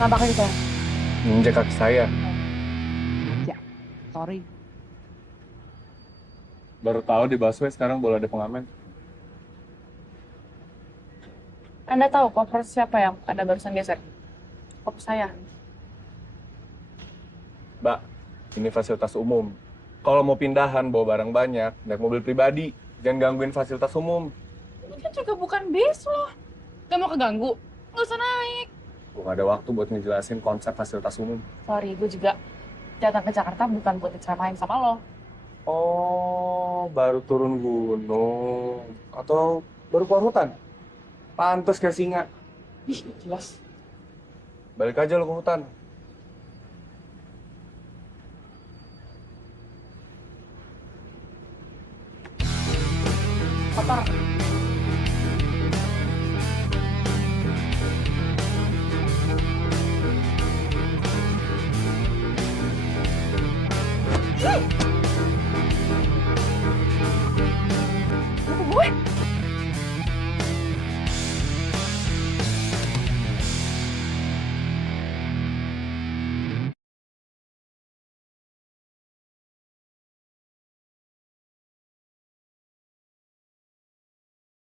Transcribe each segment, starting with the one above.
Nampakin saya. Injek kaki saya. Ya, sorry. Baru tahu di busway sekarang boleh ada pengamen. Anda tahu koper siapa yang Anda barusan geser? Koper saya. Mbak, ini fasilitas umum. Kalau mau pindahan bawa barang banyak, naik mobil pribadi. Jangan gangguin fasilitas umum. Ini kan juga bukan bis loh. Gak mau keganggu? Nggak usah naik. Gue gak ada waktu buat ngejelasin konsep fasilitas umum. Sorry, gue juga datang ke Jakarta bukan buat diceramain sama lo. Oh, baru turun gunung. Atau baru keluar hutan? Pantes kayak singa. Ih, jelas. Balik aja lo ke hutan. Kotor. Buku gue.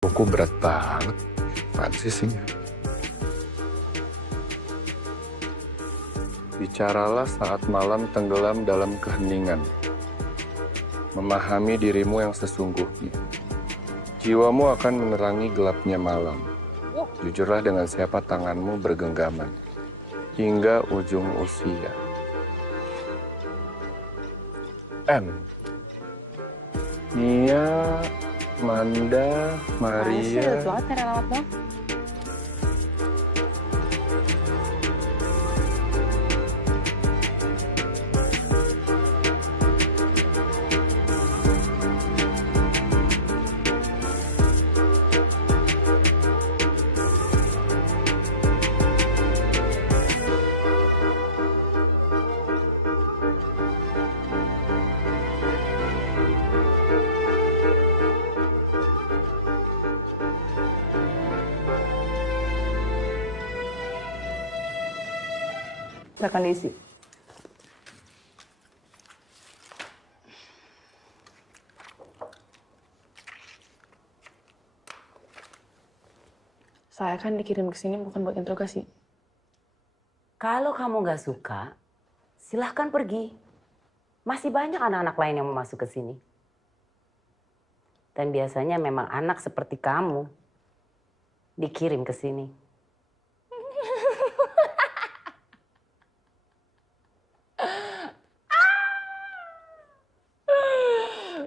Buku berat banget. Apaan sih isinya? Bicaralah saat malam tenggelam dalam keheningan. Memahami dirimu yang sesungguhnya. Jiwamu akan menerangi gelapnya malam. Jujurlah dengan siapa tanganmu bergenggaman. Hingga ujung usia. M. Nia, Manda, Maria. Banget cara lewat dong. Silakan diisi. Saya kan dikirim ke sini bukan buat interogasi. Kalau kamu nggak suka, silahkan pergi. Masih banyak anak-anak lain yang mau masuk ke sini. Dan biasanya memang anak seperti kamu dikirim ke sini.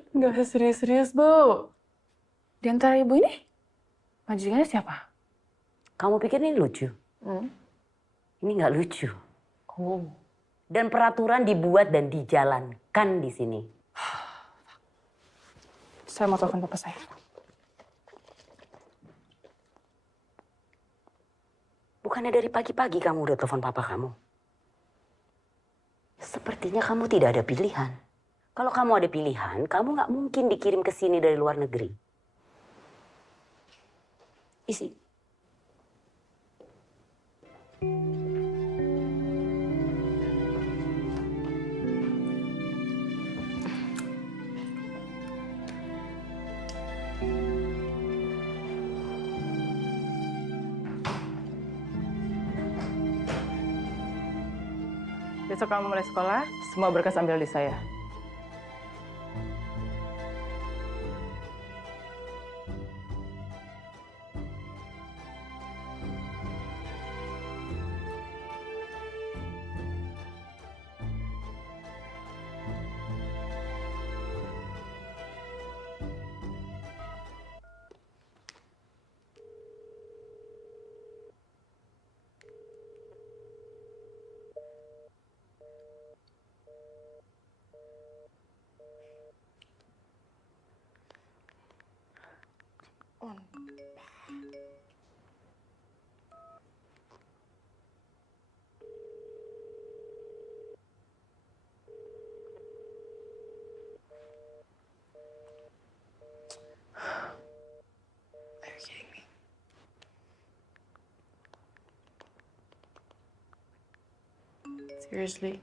Nggak usah serius-serius, Bu. Di antara ibu ini, majikannya siapa? Kamu pikir ini lucu? Ini nggak lucu. Oh. Dan peraturan dibuat dan dijalankan di sini. Saya mau telepon papa saya. Bukannya dari pagi-pagi kamu udah telepon papa kamu? Sepertinya kamu tidak ada pilihan. Kalau kamu ada pilihan, kamu nggak mungkin dikirim ke sini dari luar negeri. Isi. Besok kamu mulai sekolah, semua berkas ambil di saya. Seriously.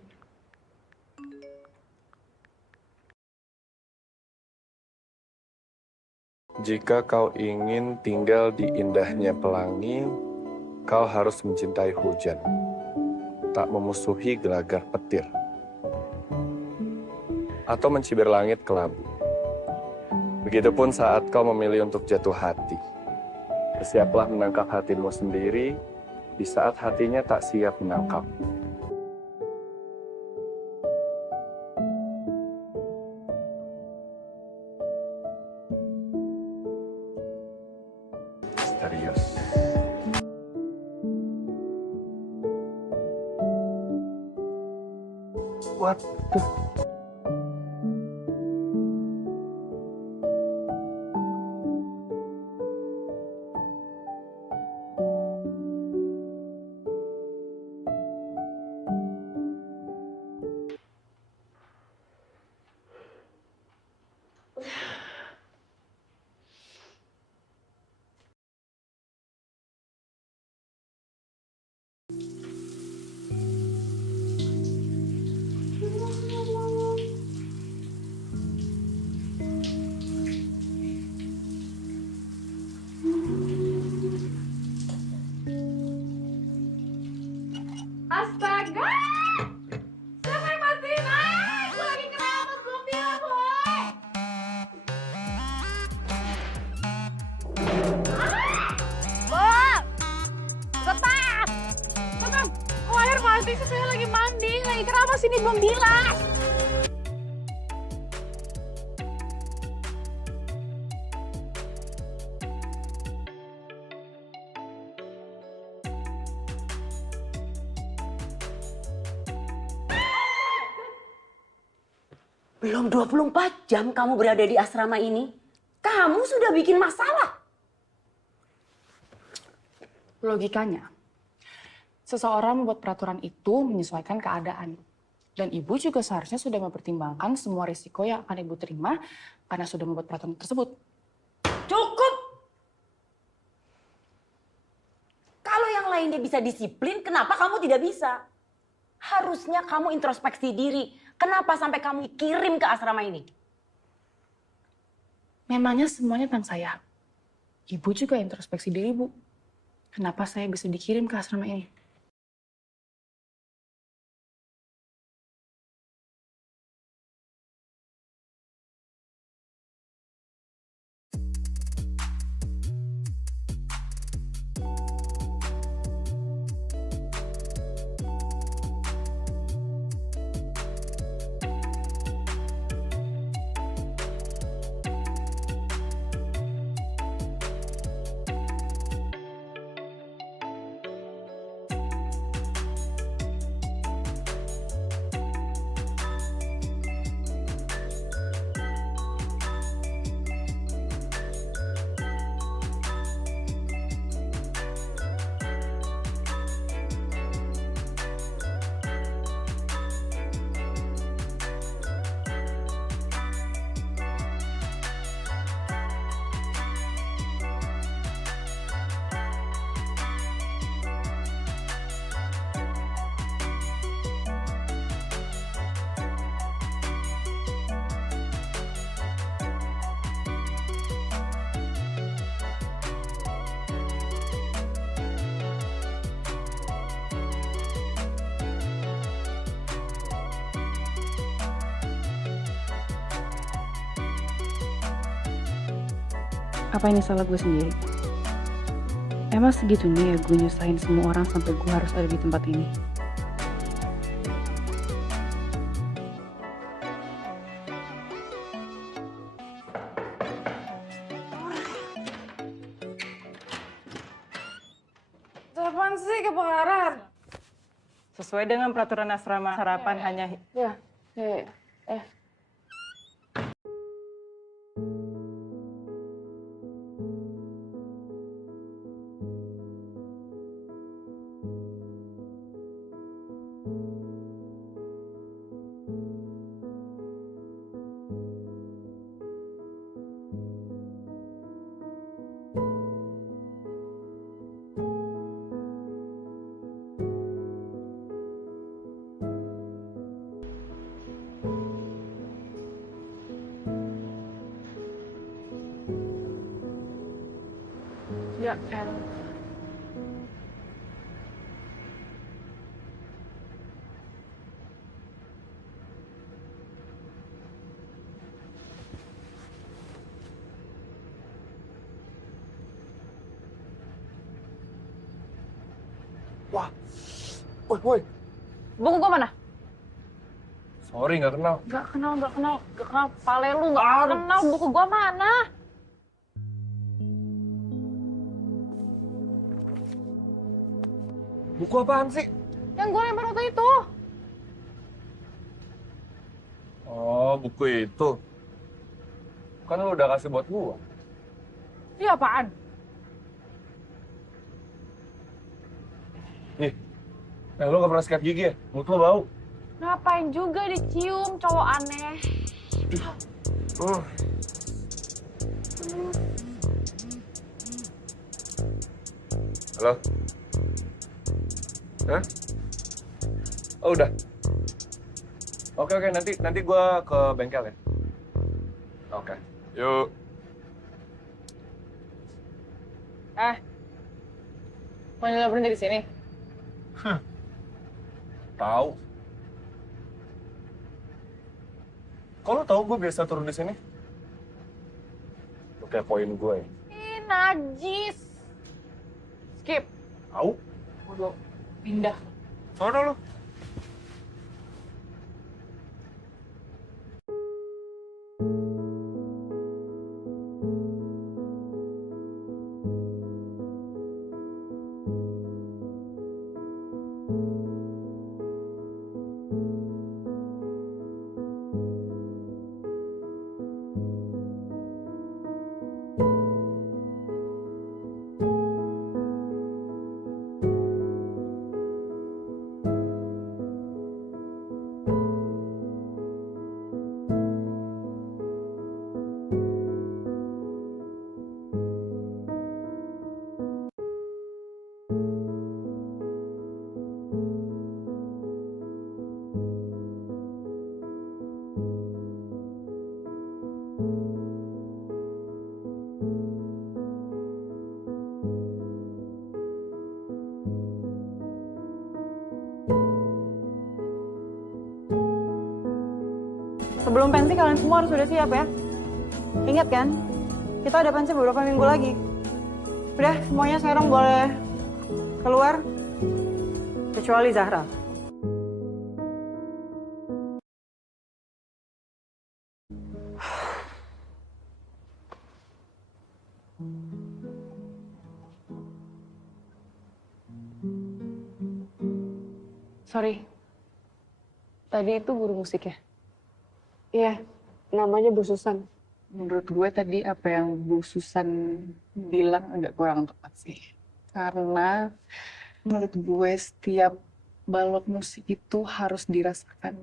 Jika kau ingin tinggal di indahnya pelangi, kau harus mencintai hujan, tak memusuhi gelagar petir, atau mencibir langit kelabu. Begitupun saat kau memilih untuk jatuh hati. Bersiaplah menangkap hatimu sendiri di saat hatinya tak siap menangkap. Misterius. What the... Astaga! Siapa yang matiin? Aku lagi keramas belum bilang, boy! Bob! Stop! Stop! Kok air mati sih? Saya lagi mandi, lagi keramas ini belum bilas! Belum 24 jam kamu berada di asrama ini. Kamu sudah bikin masalah. Logikanya, seseorang membuat peraturan itu menyesuaikan keadaan. Dan ibu juga seharusnya sudah mempertimbangkan semua risiko yang akan ibu terima karena sudah membuat peraturan tersebut. Cukup! Kalau yang lainnya bisa disiplin, kenapa kamu tidak bisa? Harusnya kamu introspeksi diri. Kenapa sampai kamu kirim ke asrama ini? Memangnya semuanya tentang saya. Ibu juga introspeksi diri, Bu. Kenapa saya bisa dikirim ke asrama ini? Apa ini salah gue sendiri? Emang segitunya ya gue nyusahin semua orang sampai gue harus ada di tempat ini? Apaan sih kebakaran? Sesuai dengan peraturan asrama, sarapan hanya... Ya, Ya, El. Wah, woi. Buku gua mana? Sorry, nggak kenal. Gak kenal. Pale lu gak kenal. Buku gua mana? Buku apaan sih? Yang gua lempar waktu itu. Oh, buku itu. Kan lu udah kasih buat gua. Iya apaan? Ih, lu nggak pernah sikat gigi ya? Mulut lu bau. Ngapain juga dicium, cowok aneh. Uh. Halo? Hah? Oh, udah. Oke, nanti gua ke bengkel ya. Oke. Yuk. Mau nyoba berhenti di sini? Tahu. Kalau tahu gue biasa turun di sini. Lu kayak poin gue ya. Ih, najis. Skip. Tahu? Udah pindah. Sono lu. Sebelum pensi kalian semua harus sudah siap ya. Ingat kan, kita ada pensi beberapa minggu lagi. Udah, semuanya sekarang boleh keluar, kecuali Zahra. Sorry. Tadi itu guru musik ya? Iya, namanya Bu Susan. Menurut gue tadi apa yang Bu Susan bilang agak kurang tepat sih. Karena menurut gue setiap balok musik itu harus dirasakan,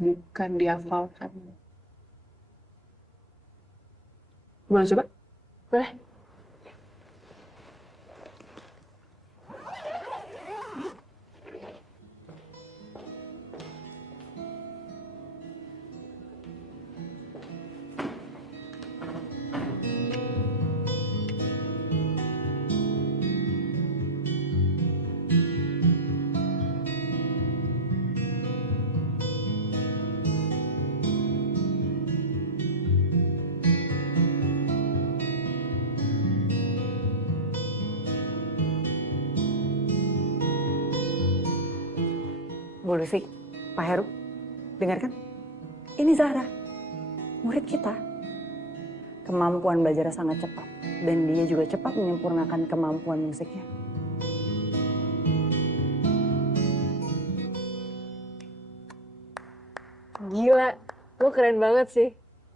bukan dihafalkan. Boleh coba? Boleh? Bu Lucy, Pak Heru, dengarkan. Ini Zahra, murid kita. Kemampuan belajarnya sangat cepat. Dan dia juga cepat menyempurnakan kemampuan musiknya. Gila, lo keren banget sih.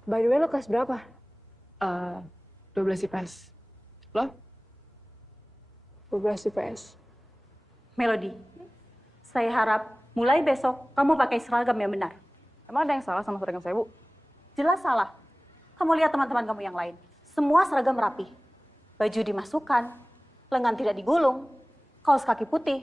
By the way, lo kelas berapa? 12 IPS. Lo? 12 IPS. Melody, saya harap mulai besok kamu pakai seragam yang benar. Emang ada yang salah sama seragam saya, Bu? Jelas salah. Kamu lihat teman-teman kamu yang lain. Semua seragam rapi. Baju dimasukkan, lengan tidak digulung, kaos kaki putih,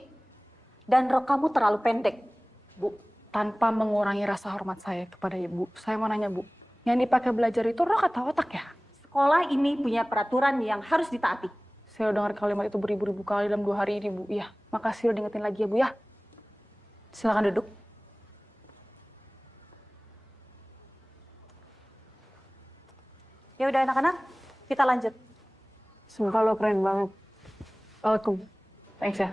dan rok kamu terlalu pendek. Bu, tanpa mengurangi rasa hormat saya kepada Ibu, saya mau nanya, Bu. Yang dipakai belajar itu rok atau otak ya? Sekolah ini punya peraturan yang harus ditaati. Saya udah dengar kalimat itu beribu-ribu kali dalam 2 hari ini, Bu. Ya, makasih udah diingetin lagi ya, Bu ya. Silakan duduk. Ya udah anak-anak, kita lanjut. Sumpah lo keren banget. Welcome. Thanks ya.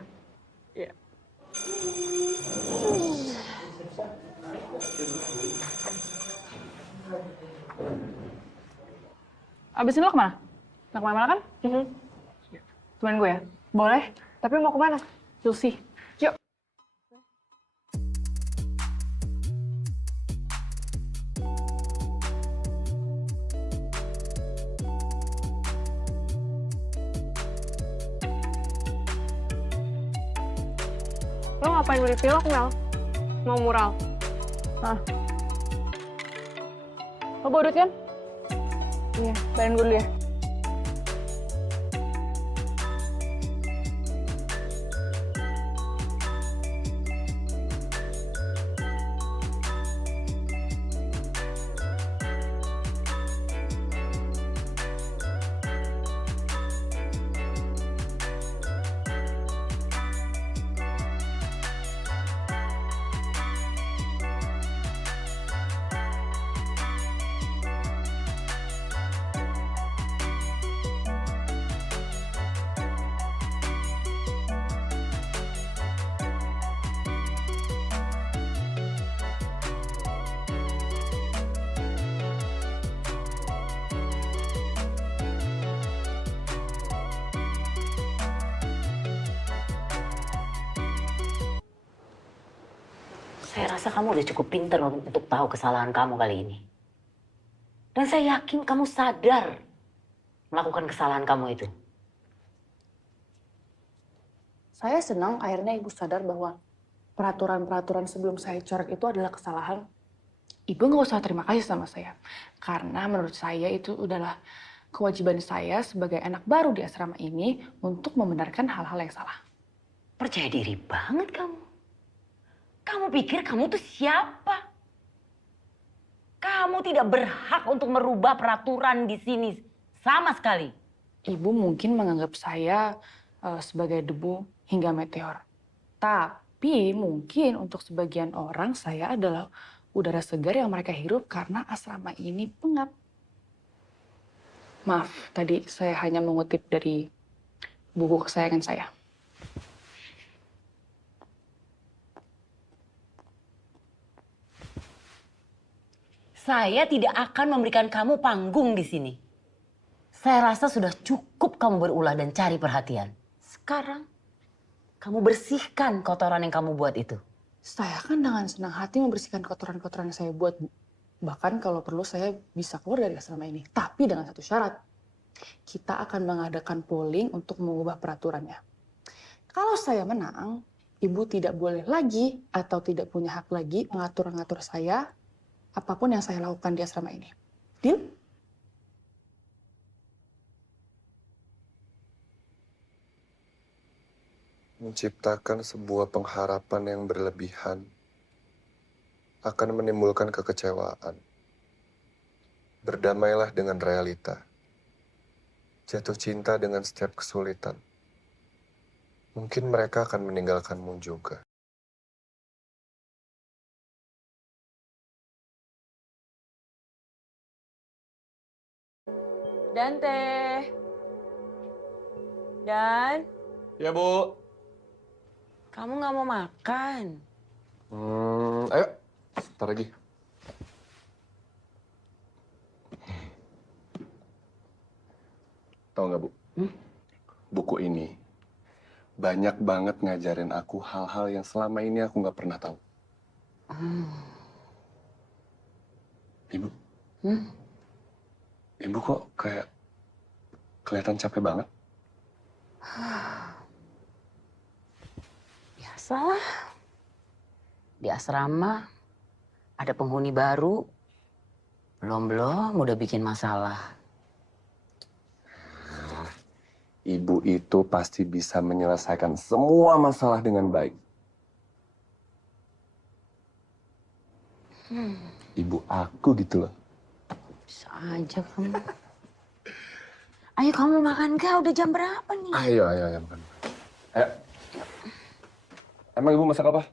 Abis ini lo kemana? Mau kemana-mana kan? Temen gue ya? Boleh. Tapi mau kemana? You'll see. Yuk. Lo ngapain beli pilok, Mel? Mau mural? Nah. Lo bawa duit kan? Iya, bayarin gue dulu ya. Saya rasa kamu udah cukup pinter untuk tahu kesalahan kamu kali ini. Dan saya yakin kamu sadar melakukan kesalahan kamu itu. Saya senang akhirnya ibu sadar bahwa peraturan-peraturan sebelum saya coret itu adalah kesalahan. Ibu nggak usah terima kasih sama saya. Karena menurut saya itu adalah kewajiban saya sebagai anak baru di asrama ini untuk membenarkan hal-hal yang salah. Percaya diri banget kamu. Kamu pikir kamu tuh siapa? Kamu tidak berhak untuk merubah peraturan di sini sama sekali. Ibu mungkin menganggap saya sebagai debu hingga meteor. Tapi mungkin untuk sebagian orang saya adalah udara segar yang mereka hirup karena asrama ini pengap. Maaf, tadi saya hanya mengutip dari buku kesayangan saya. Saya tidak akan memberikan kamu panggung di sini. Saya rasa sudah cukup kamu berulah dan cari perhatian. Sekarang, kamu bersihkan kotoran yang kamu buat itu. Saya kan dengan senang hati membersihkan kotoran-kotoran yang saya buat. Bahkan kalau perlu saya bisa keluar dari asrama ini. Tapi dengan satu syarat. Kita akan mengadakan polling untuk mengubah peraturannya. Kalau saya menang, ibu tidak boleh lagi atau tidak punya hak lagi mengatur-ngatur saya apapun yang saya lakukan di asrama ini. Deal? Menciptakan sebuah pengharapan yang berlebihan akan menimbulkan kekecewaan. Berdamailah dengan realita. Jatuh cinta dengan setiap kesulitan. Mungkin mereka akan meninggalkanmu juga. Dan teh. Dan, Ya, Bu. kamu nggak mau makan? Ayo. Sebentar lagi. Tahu nggak, Bu? Buku ini banyak banget ngajarin aku hal-hal yang selama ini aku nggak pernah tahu. Ibu? Ibu kok kayak kelihatan capek banget? Biasalah. Di asrama ada penghuni baru. Belum udah bikin masalah. Ibu itu pasti bisa menyelesaikan semua masalah dengan baik. Ibu aku gitu loh. Bisa aja kamu. Ayo kamu makan kah? Udah jam berapa nih? Ayo, makan. Ayo. Emang ibu masak apa?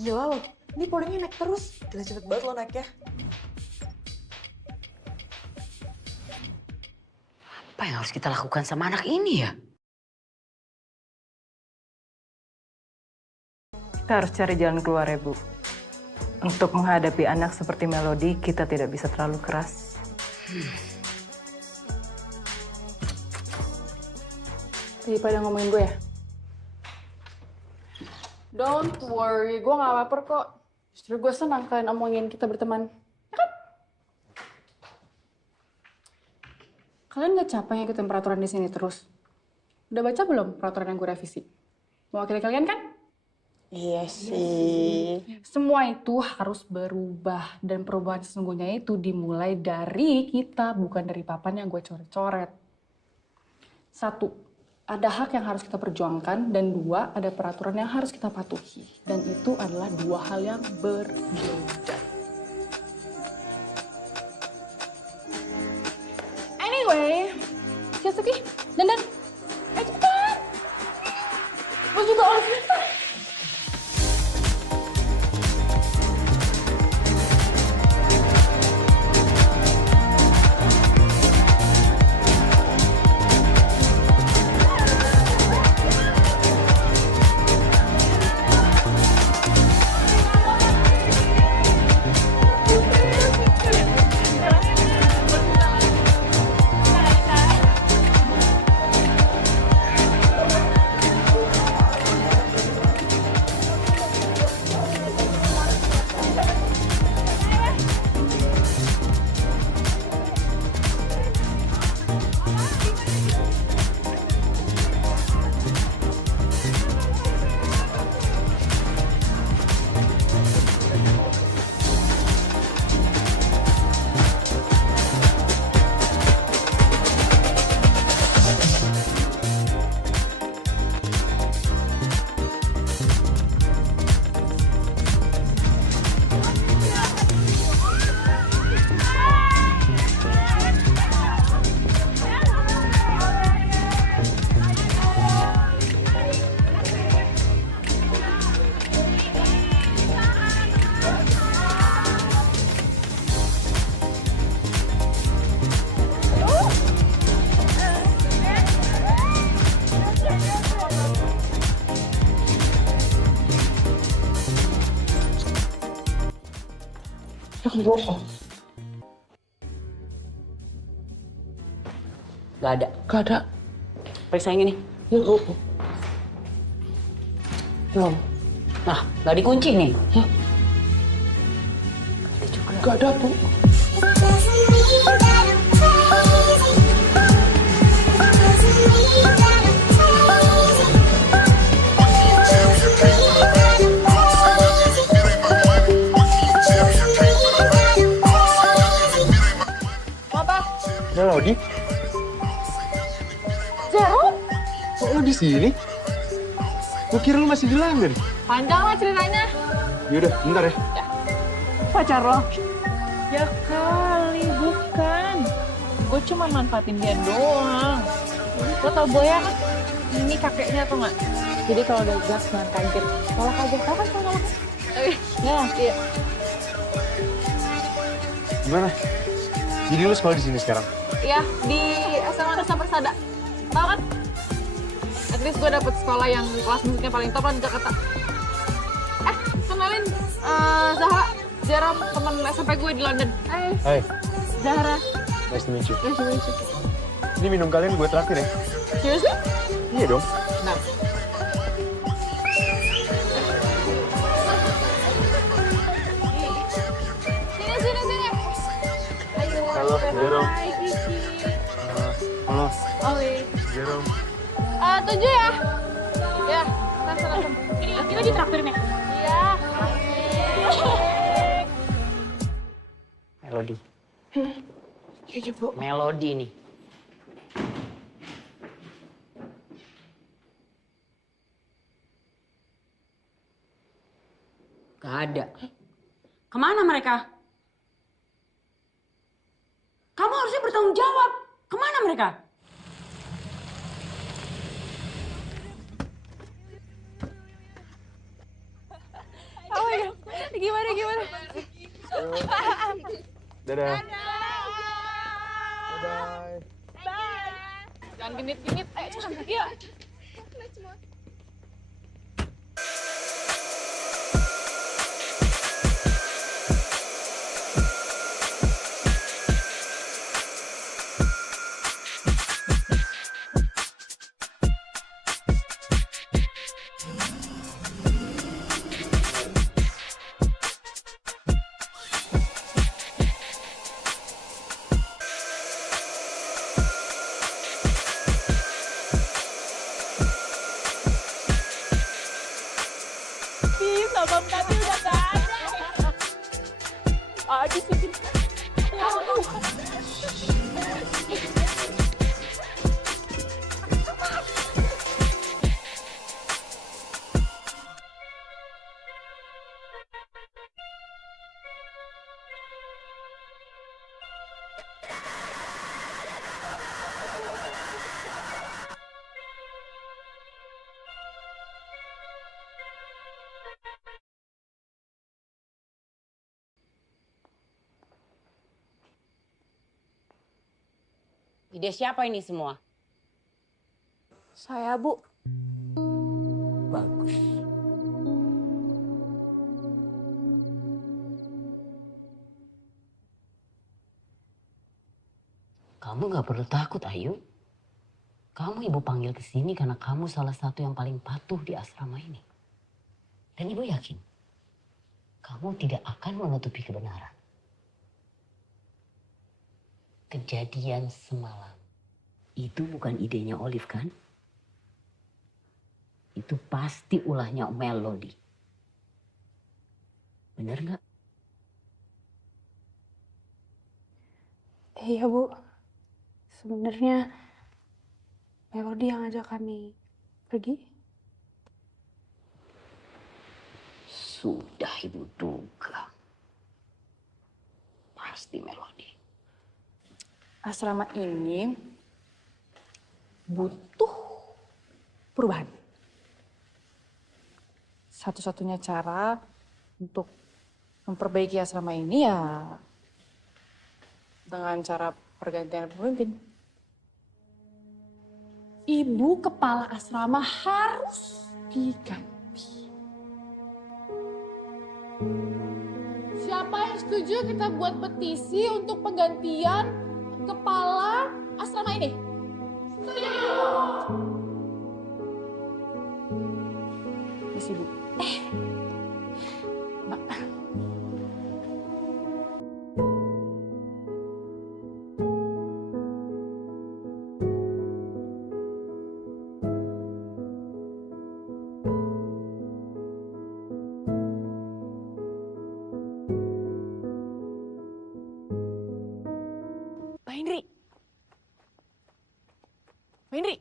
Gila lo, ini polanya naik terus. Gila cepet banget lo naiknya. Apa yang harus kita lakukan sama anak ini ya? Kita harus cari jalan keluar ya, Bu. Untuk menghadapi anak seperti Melody, kita tidak bisa terlalu keras. Lagi pada ngomongin gue ya? Don't worry, gue gak lapar kok. Justru gue senang kalian omongin kita berteman. Ya kan? Kalian gak capek ngikutin peraturan di sini terus? Udah baca belum peraturan yang gue revisi? Mewakili kalian kan? Iya sih. Semua itu harus berubah. Dan perubahan sesungguhnya itu dimulai dari kita, bukan dari papan yang gue coret-coret. 1. Ada hak yang harus kita perjuangkan, dan 2, ada peraturan yang harus kita patuhi. Dan itu adalah 2 hal yang berbeda. Anyway, Yasuki, dandan. Ayo cepetan. Gue juga oleh sebentar. Gak ada. Gak ada. Periksa yang ini. Belum. Nah, gak dikunci nih. Gak ada, Bu. Melody? Zero? Kok lu di sini? Gue kira lu masih di London. Panjang lah ceritanya. Yaudah, bentar ya. Pacar lo? Ya kali, bukan. Gue cuma manfaatin dia doang. Lo tau Boya kan? Ini kakeknya atau nggak? Jadi kalau udah gas jangan kaget. Kalau kaget tau kan kalau kaget? Ya, iya. Gimana? Jadi lu sekolah di sini sekarang? Iya, di SMA Nusa Persada. Tau kan? At least gue dapet sekolah yang kelas musiknya paling top lah di Jakarta. Kenalin Zahra, Jerome, temen SMP gue di London. Hai, Zahra. nice to meet you. Nice to meet you. Ini minum kalian gue traktir ya? Seriously? Iya dong. Nah. Sini. Ayo. Halo, Jerome. Hai, Kiki. Halo, Oli. Jerome. 7 ya? Ya, langsung. Ini kita ditraktir nih. Iya. Melody. Iya, Bu. Melody nih. Gak ada. Kemana mereka? Kamu harusnya bertanggung jawab. Kemana mereka? Oh my God. Gimana? Dadah. Bye. Jangan genit-genit. Ayo cepetan. Yuk. Sabam tadi udah gak ada. Aduh sih. Ide siapa ini semua? Saya, Bu. Bagus. Kamu gak perlu takut, Ayu. Kamu ibu panggil ke sini karena kamu salah satu yang paling patuh di asrama ini. Dan ibu yakin, kamu tidak akan menutupi kebenaran. Kejadian semalam, itu bukan idenya Olive kan? Itu pasti ulahnya Melody. Bener nggak? Iya, Bu. Sebenarnya Melody yang ngajak kami pergi. Sudah ibu duga. Pasti Melody. Asrama ini butuh perubahan. Satu-satunya cara untuk memperbaiki asrama ini ya dengan cara pergantian pemimpin. Ibu kepala asrama harus diganti. Siapa yang setuju kita buat petisi untuk penggantian kepala asrama ini? Setuju! Yes, Ibu. Mbak. Mbak Indri. Mbak Indri.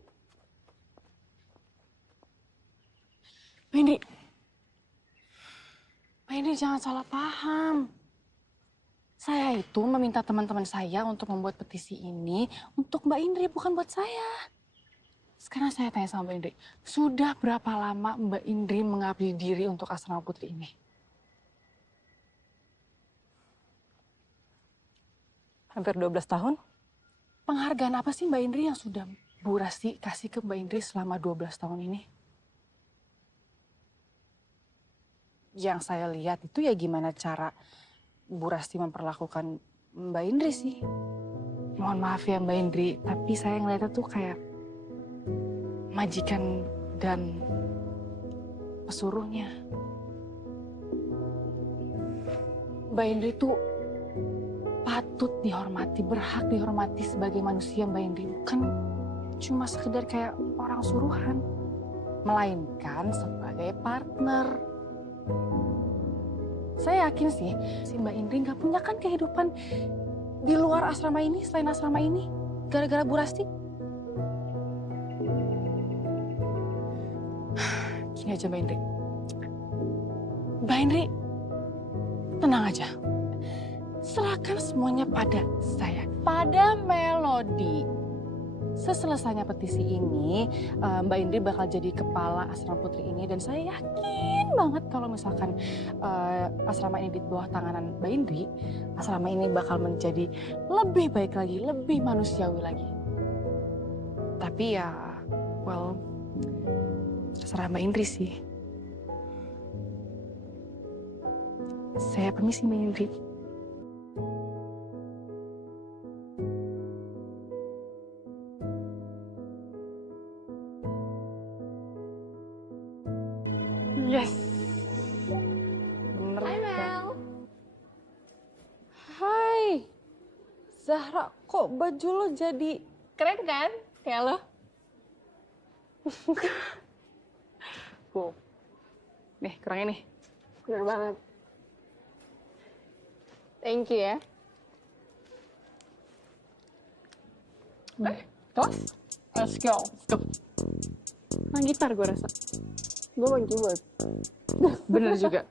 Mbak Indri. Mbak Indri jangan salah paham. Saya itu meminta teman-teman saya untuk membuat petisi ini untuk Mbak Indri, bukan buat saya. Sekarang saya tanya sama Mbak Indri, sudah berapa lama Mbak Indri mengabdi diri untuk asrama putri ini? Hampir 12 tahun. Penghargaan apa sih Mbak Indri yang sudah Bu Rasti kasih ke Mbak Indri selama 12 tahun ini? Yang saya lihat itu ya gimana cara Bu Rasti memperlakukan Mbak Indri sih. Mohon maaf ya Mbak Indri, tapi saya ngeliatnya tuh kayak majikan dan pesuruhnya. Mbak Indri tuh patut dihormati, berhak dihormati sebagai manusia Mbak Indri. Bukan cuma sekedar kayak orang suruhan, melainkan sebagai partner. Saya yakin sih, si Mbak Indri nggak punya kan kehidupan di luar asrama ini, selain asrama ini, gara-gara Bu Rasti. Gini aja Mbak Indri. Mbak Indri, tenang aja. Serahkan semuanya pada saya. kepada Melody. Seselesainya petisi ini, Mbak Indri bakal jadi kepala asrama putri ini dan saya yakin banget kalau misalkan asrama ini di bawah tanganan Mbak Indri, asrama ini bakal menjadi lebih baik lagi, lebih manusiawi lagi. Tapi ya, well, terserah Mbak Indri sih. Saya permisi Mbak Indri. Yes. Bener. Hai Mel. Hai, Zahra, kok baju lo jadi keren kan? Kayak lo. Cool. Nih, kurang ini. Bener banget. Thank you ya. Terus? Let's go. Let's go. Main gitar gue rasa. Gue main keyboard. Bener juga.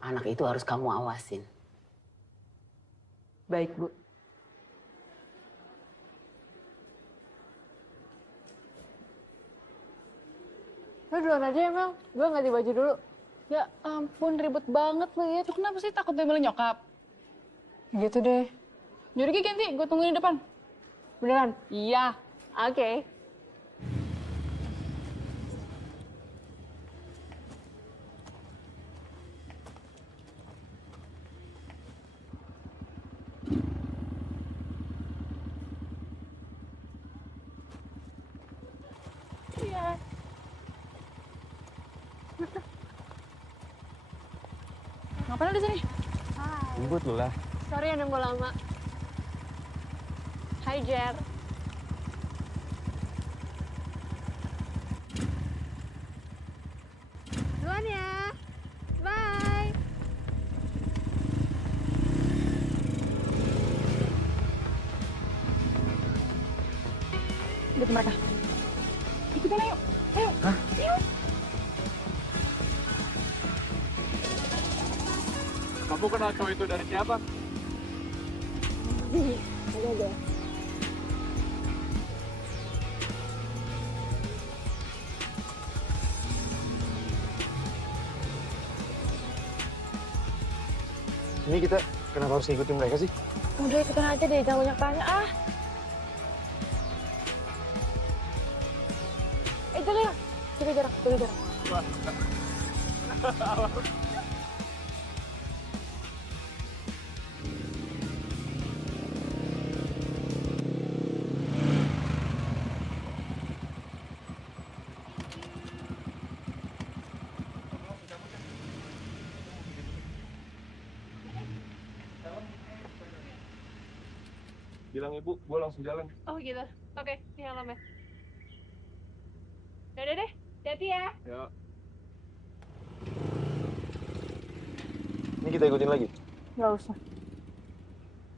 Anak itu harus kamu awasin. Baik, Bu. Lo duluan aja ya Mel, gue ganti baju dulu. Ya ampun, ribet banget lo ya. Tuh kenapa sih takut diambil nyokap? Gitu deh. Yaudah ganti, gue tungguin di depan. Beneran? Iya. Oke. Iya. Ngapain lo di sini? Jemput lu lah. Sorry ya nunggu lama. Hai Jer. Duluan ya. Bye. Lihat mereka. Ikutin ayo. Ayo. Hah? Ayo. Kamu kenal cowok itu dari siapa? Ini kita kenapa harus ngikutin mereka sih? Udah ikutin aja deh, jangan banyak tanya ah. Jaga, jaga jarak, jaga jarak. Bilang ibu, gue langsung jalan. Oh gitu. Oke, ini helmnya. Dadah deh, hati ya. Ya. Ini kita ikutin lagi. Gak usah.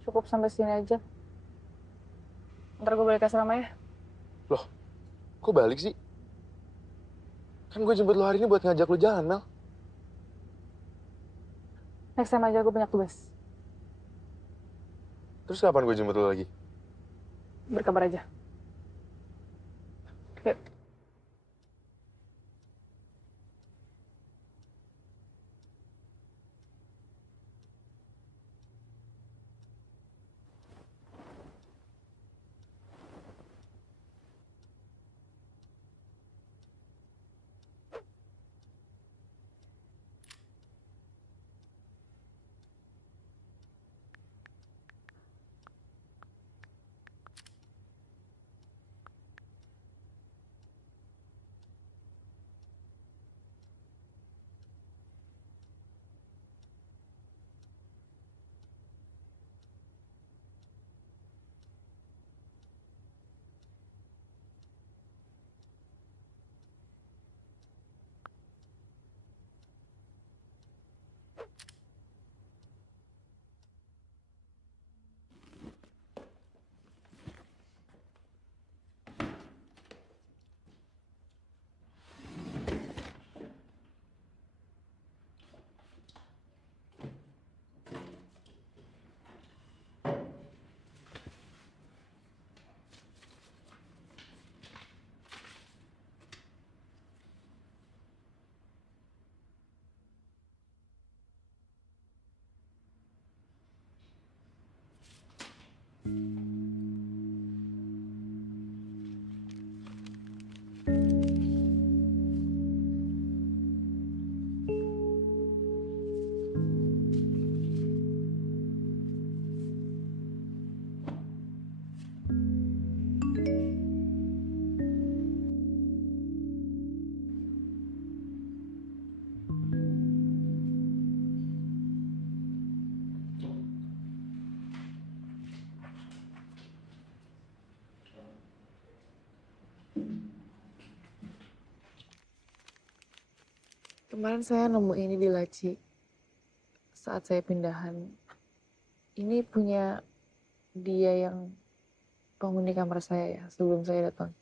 Cukup sampai sini aja. Ntar gue balik ke asrama ya. Loh, kok balik sih? Kan gue jemput lo hari ini buat ngajak lo jalan, Mel. Next time aja gue banyak tugas. Terus kapan gue jemput lo lagi? Berkabar aja. Yuk. Kemarin saya nemu ini di laci saat saya pindahan. Ini punya dia yang penghuni kamar saya ya sebelum saya datang.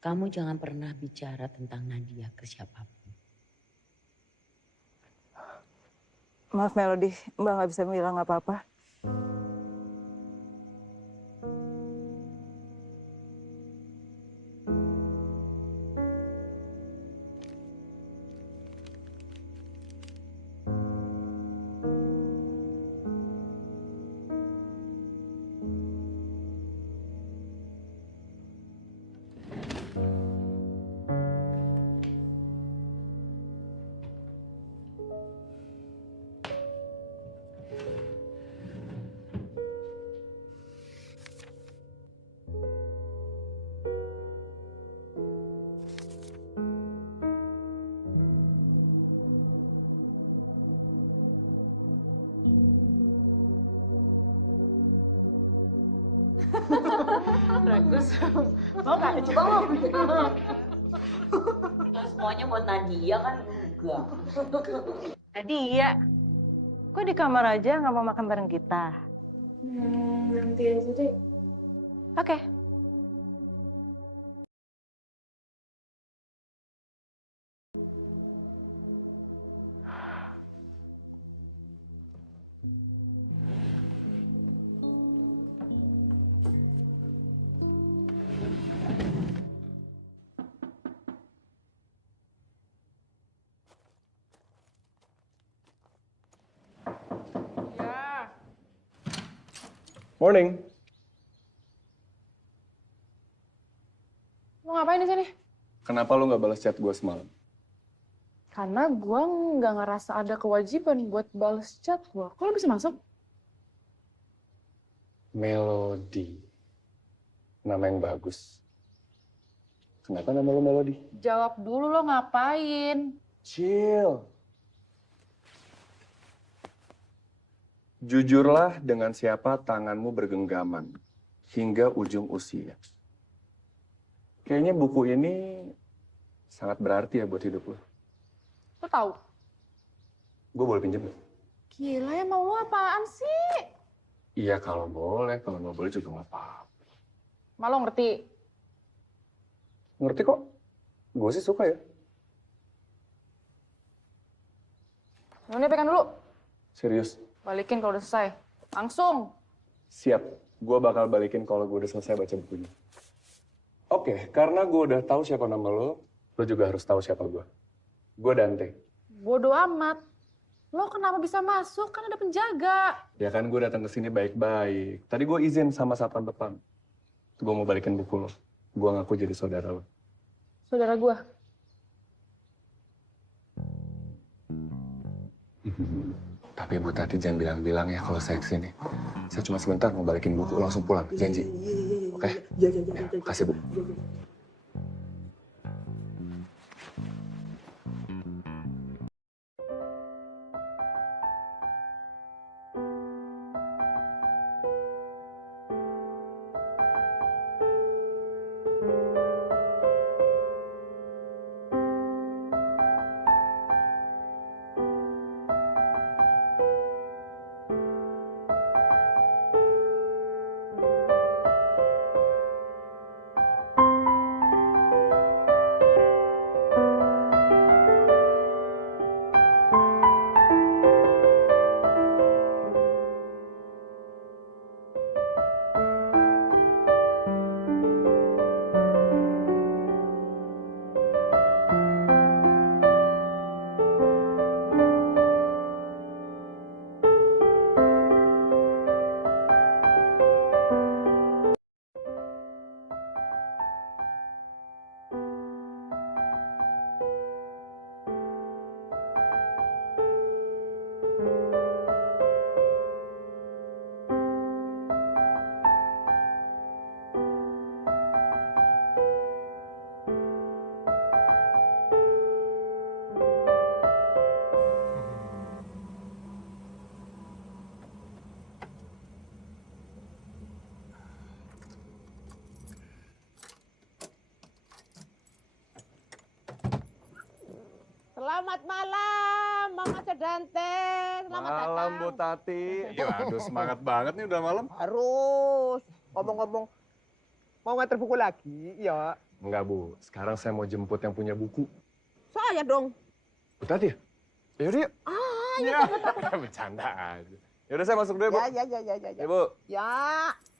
Kamu jangan pernah bicara tentang Nadia ke siapapun. Maaf Melody, Mbak nggak bisa bilang apa-apa. Bagus. Mau nggak? Coba mau. Semuanya buat Nadia kan enggak. Nadia, kok di kamar aja nggak mau makan bareng kita? Nanti aja deh. Oke. Morning. Mau ngapain di sini? Kenapa lu nggak balas chat gue semalam? Karena gue nggak ngerasa ada kewajiban buat balas chat gue. Kok lo bisa masuk? Melody. Nama yang bagus. Kenapa nama lu Melody? Jawab dulu lo ngapain? Chill. Jujurlah dengan siapa tanganmu bergenggaman hingga ujung usia. Kayaknya buku ini sangat berarti ya buat hidup lo. Lo tahu? Gue boleh pinjem gak? Gila ya, mau lo apaan sih? Iya kalau boleh, kalau nggak boleh juga nggak apa-apa. Malah ngerti. Ngerti kok? Gue sih suka ya. Lo nih pegang dulu. Serius. Balikin kalau udah selesai. Langsung. Siap. Gue bakal balikin kalau gue udah selesai baca bukunya. Oke, karena gue udah tahu siapa nama lo juga harus tahu siapa gue. Gue Dante. Bodoh amat. Lo kenapa bisa masuk? Kan ada penjaga. Ya kan gue datang ke sini baik-baik. Tadi gue izin sama satpam depan. Gue mau balikin buku lo. Gue ngaku jadi saudara lo. Saudara gue. Tapi Bu Tati jangan bilang-bilang ya kalau saya kesini. Saya cuma sebentar mau balikin buku, langsung pulang. Janji. Oke? Ya, kasih Bu. Selamat malam, Mama Sedante. Selamat Malam datang. Bu Tati. Ya aduh semangat banget nih udah malam. Harus. Ngomong-ngomong, mau nganter buku lagi? Iya. Enggak Bu, sekarang saya mau jemput yang punya buku. Saya dong. Bu Tati ya? Yaudah yuk. Ya. Bercanda aja. Yaudah saya masuk dulu ya Bu. Ya. Ya Bu. Ya,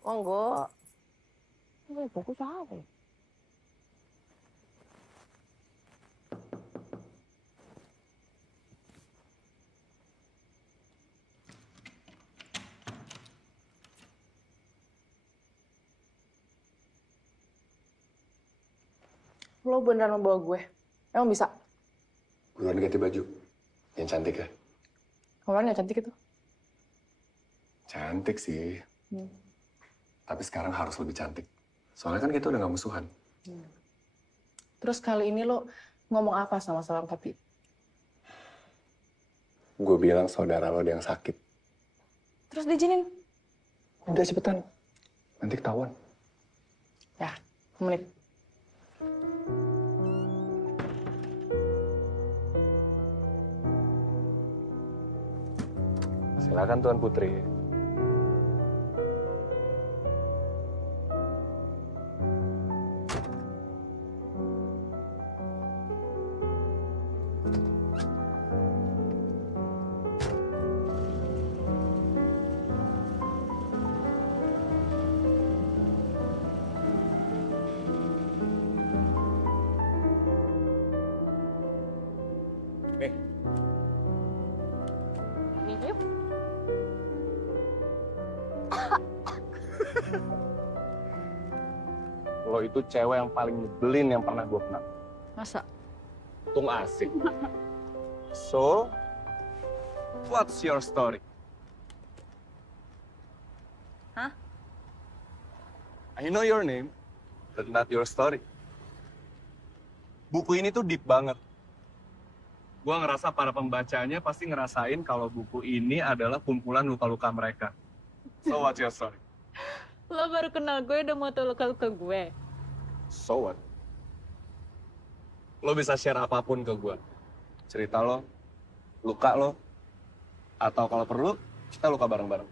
monggo. Ini buku saya. Lo beneran mau bawa gue? Emang bisa? Buruan ganti baju. Yang cantik ya? Kemarin gak cantik itu. Cantik sih. Tapi sekarang harus lebih cantik. Soalnya kan kita udah gak musuhan. Terus kali ini lo ngomong apa sama Salam Papi? Gue bilang saudara lo ada yang sakit. Terus diizinin? Udah cepetan. Nanti ketahuan. Ya, menit. Silakan Tuan Putri. Nih. Lo itu cewek yang paling nyebelin yang pernah gue kenal. Masa? Tung asik. So, what's your story? Hah? I know your name, but not your story. Buku ini tuh deep banget. Gue ngerasa para pembacanya pasti ngerasain kalau buku ini adalah kumpulan luka-luka mereka. So, what's your story? Lo baru kenal gue udah mau tahu luka-luka gue. So what? Lo bisa share apapun ke gue. Cerita lo, luka lo, atau kalau perlu, kita luka bareng-bareng.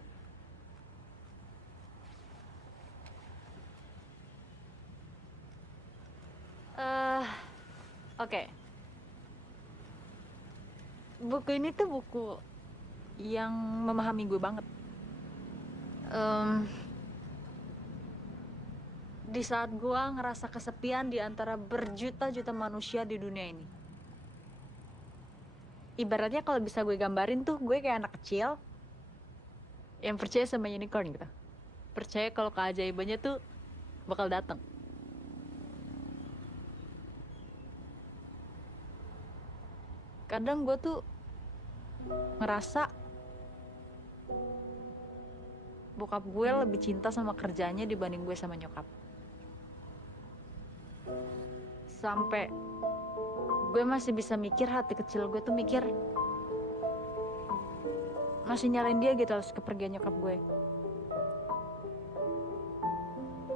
Oke. Buku ini tuh buku yang memahami gue banget. Di saat gue ngerasa kesepian di antara berjuta-juta manusia di dunia ini. Ibaratnya kalau bisa gue gambarin tuh gue kayak anak kecil yang percaya sama unicorn gitu. Percaya kalau keajaibannya tuh bakal datang. Kadang gue tuh ngerasa bokap gue lebih cinta sama kerjanya dibanding gue sama nyokap. Sampai gue masih bisa mikir, hati kecil gue tuh mikir masih nyalain dia gitu atas kepergian nyokap gue.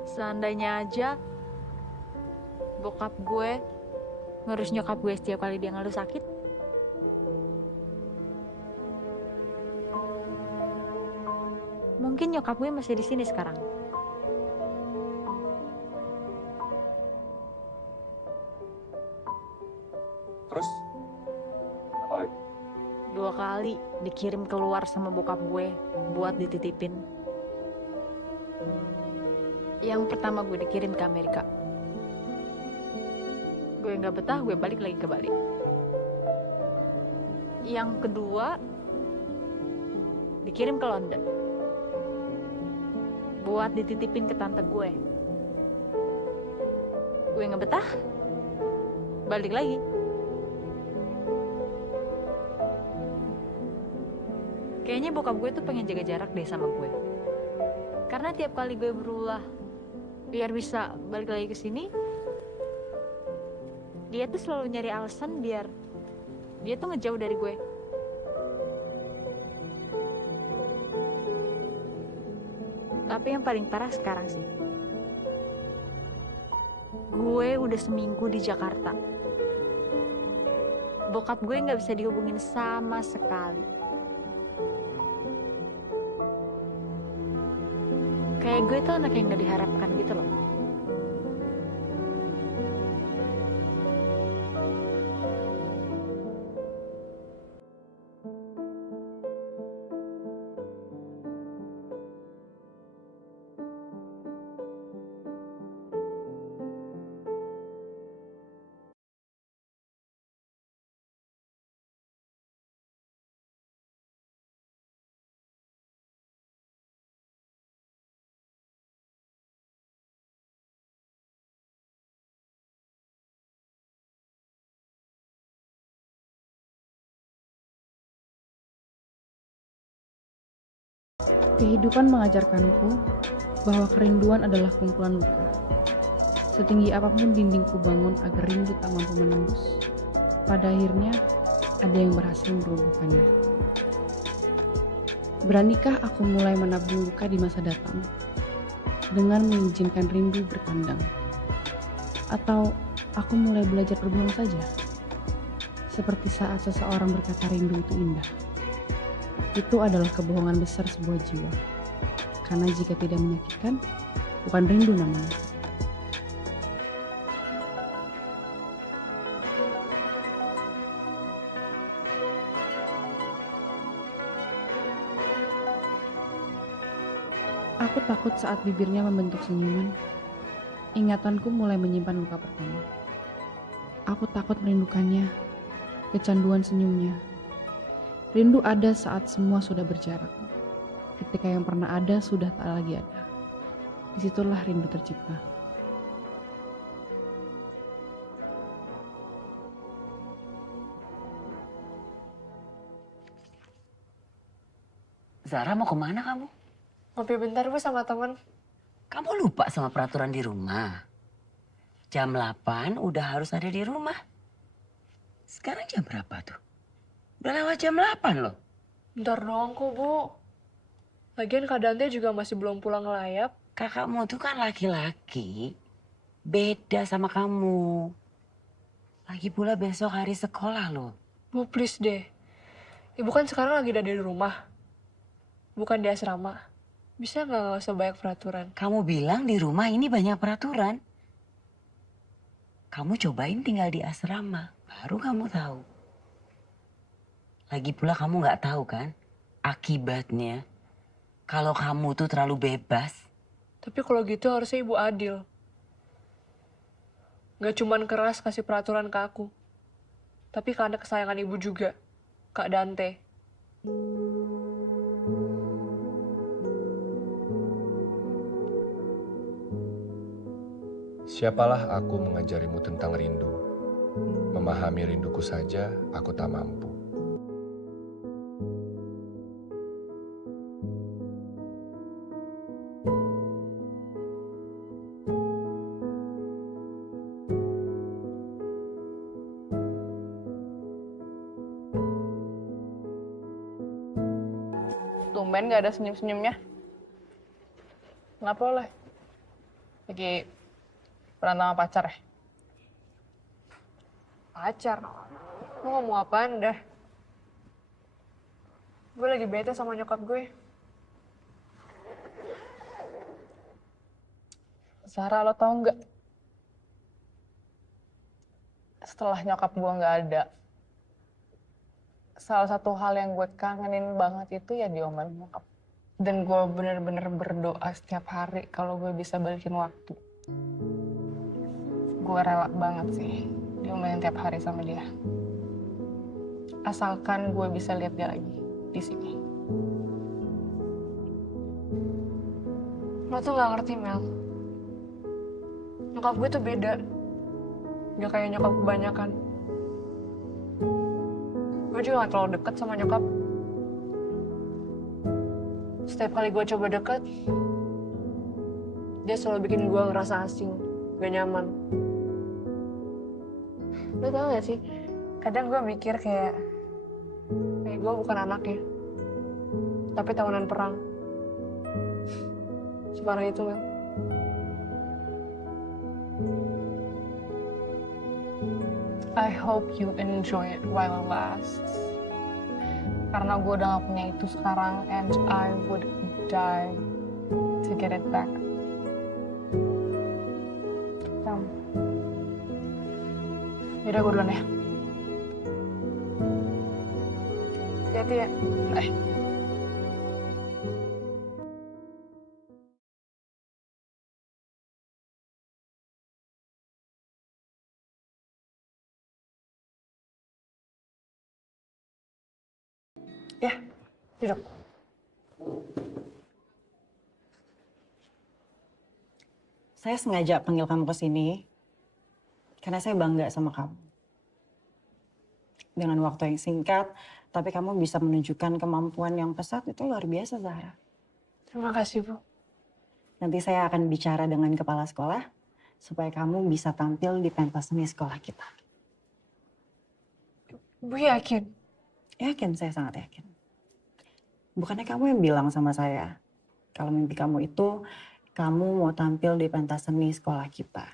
Seandainya aja bokap gue ngurus nyokap gue setiap kali dia ngeluh sakit, mungkin nyokap gue masih di sini sekarang. Terus? Apa lagi? 2 kali dikirim keluar sama bokap gue buat dititipin. Yang pertama gue dikirim ke Amerika. Gue nggak betah, gue balik lagi ke Bali. Yang kedua dikirim ke London buat dititipin ke tante gue. Gue nggak betah, balik lagi. Kayaknya bokap gue tuh pengen jaga jarak deh sama gue. Karena tiap kali gue berulah biar bisa balik lagi ke sini, dia tuh selalu nyari alasan biar dia tuh ngejauh dari gue. Tapi yang paling parah sekarang sih, gue udah seminggu di Jakarta. Bokap gue nggak bisa dihubungin sama sekali. Kayak gue tuh anak yang nggak diharapkan gitu loh. Kehidupan mengajarkanku bahwa kerinduan adalah kumpulan luka. Setinggi apapun dindingku bangun agar rindu tak mampu menembus, pada akhirnya ada yang berhasil meruntuhkannya. Beranikah aku mulai menabung luka di masa datang dengan mengizinkan rindu berkandang? Atau aku mulai belajar berbohong saja? Seperti saat seseorang berkata rindu itu indah. Itu adalah kebohongan besar sebuah jiwa. Karena jika tidak menyakitkan, bukan rindu namanya. Aku takut saat bibirnya membentuk senyuman. Ingatanku mulai menyimpan luka pertama. Aku takut merindukannya, kecanduan senyumnya. Rindu ada saat semua sudah berjarak. Ketika yang pernah ada sudah tak lagi ada. Disitulah rindu tercipta. Zara mau kemana kamu? Ngopi bentar Bu sama temen. Kamu lupa sama peraturan di rumah. Jam 8 udah harus ada di rumah. Sekarang jam berapa tuh? Udah lewat jam 8 loh. Bentar doang kok Bu. Lagian Kak Dante juga masih belum pulang ngelayap. Kakakmu tuh kan laki-laki. Beda sama kamu. Lagi pula besok hari sekolah loh. Bu please deh. Ibu kan sekarang lagi ada di rumah. Bukan di asrama. Bisa nggak usah banyak peraturan? Kamu bilang di rumah ini banyak peraturan. Kamu cobain tinggal di asrama. Baru kamu tahu. Lagi pula kamu nggak tahu kan akibatnya kalau kamu tuh terlalu bebas. Tapi kalau gitu harusnya Ibu adil. Gak cuman keras kasih peraturan ke aku. Tapi ke anak kesayangan Ibu juga. Kak Dante. Siapalah aku mengajarimu tentang rindu. Memahami rinduku saja aku tak mampu. Tumben gak ada senyum-senyumnya. Kenapa oleh? Lagi berantem sama pacar ya? Pacar. Lu ngomong apaan dah? Gue lagi bete sama nyokap gue. Sarah, lo tau nggak? Setelah nyokap gue nggak ada, salah satu hal yang gue kangenin banget itu ya diomelin nyokap. Dan gue bener-bener berdoa setiap hari kalau gue bisa balikin waktu. Gue rela banget sih diomelin tiap hari sama dia. Asalkan gue bisa lihat dia lagi di sini. Lo tuh gak ngerti, Mel. Nyokap gue tuh beda. Gak kayak nyokap kebanyakan. Gue juga gak terlalu deket sama nyokap. Setiap kali gue coba deket, dia selalu bikin gue ngerasa asing, gak nyaman. Lo tau gak sih, kadang gue mikir kayak gue bukan anaknya, tapi tawanan perang. Separah itu, Mel. I hope you enjoy it while it lasts. Karena gue udah gak punya itu sekarang, and I would die to get it back. Yaudah, gue duluan ya. Hati-hati ya. Bye. Ya, duduk. Saya sengaja panggil kamu ke sini karena saya bangga sama kamu. Dengan waktu yang singkat, tapi kamu bisa menunjukkan kemampuan yang pesat, itu luar biasa, Zahra. Terima kasih, Bu. Nanti saya akan bicara dengan kepala sekolah supaya kamu bisa tampil di pentas seni sekolah kita. Bu yakin? Yakin, saya sangat yakin. Bukannya kamu yang bilang sama saya, kalau mimpi kamu itu, kamu mau tampil di pentas seni sekolah kita.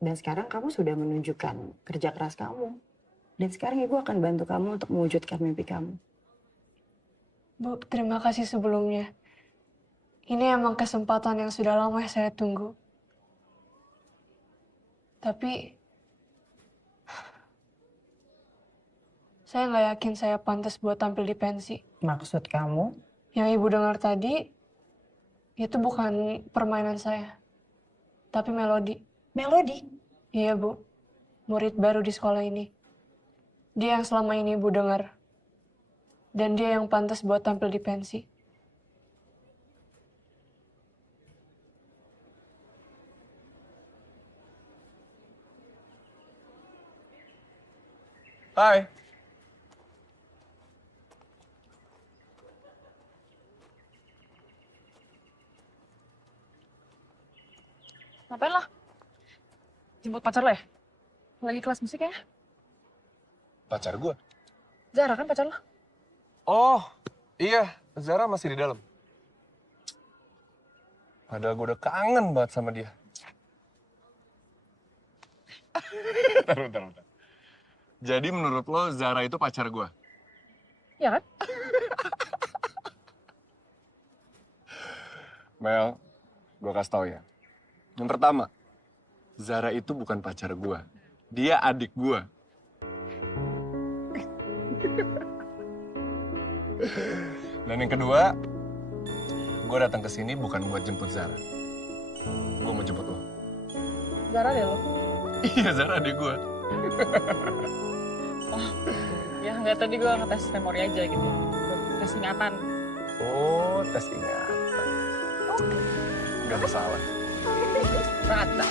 Dan sekarang kamu sudah menunjukkan kerja keras kamu. Dan sekarang ibu akan bantu kamu untuk mewujudkan mimpi kamu. Bu, terima kasih sebelumnya. Ini emang kesempatan yang sudah lama saya tunggu. Tapi saya nggak yakin saya pantas buat tampil di pensi. Maksud kamu? Yang ibu dengar tadi, itu bukan permainan saya, tapi melodi. Melodi? Iya, Bu. Murid baru di sekolah ini. Dia yang selama ini ibu dengar. Dan dia yang pantas buat tampil di pensi. Hai. Ngapain lah? Jemput pacar lo ya? Lagi kelas musik ya? Pacar gue? Zara kan pacar lo? Oh, iya. Zara masih di dalam. Padahal gue udah kangen banget sama dia. Bentar. Jadi menurut lo Zara itu pacar gue? Iya kan? Mel, gue kasih tau ya. Yang pertama, Zara itu bukan pacar gue. Dia adik gue. Dan yang kedua, gue datang ke sini bukan buat jemput Zara. Gue mau jemput lo. Zara deh lo? Iya, Zara adik gue. Oh, ya nggak, tadi gue ngetes memori aja gitu. Tes ingatan. Oh, tes ingatan. Gak masalah. Rata.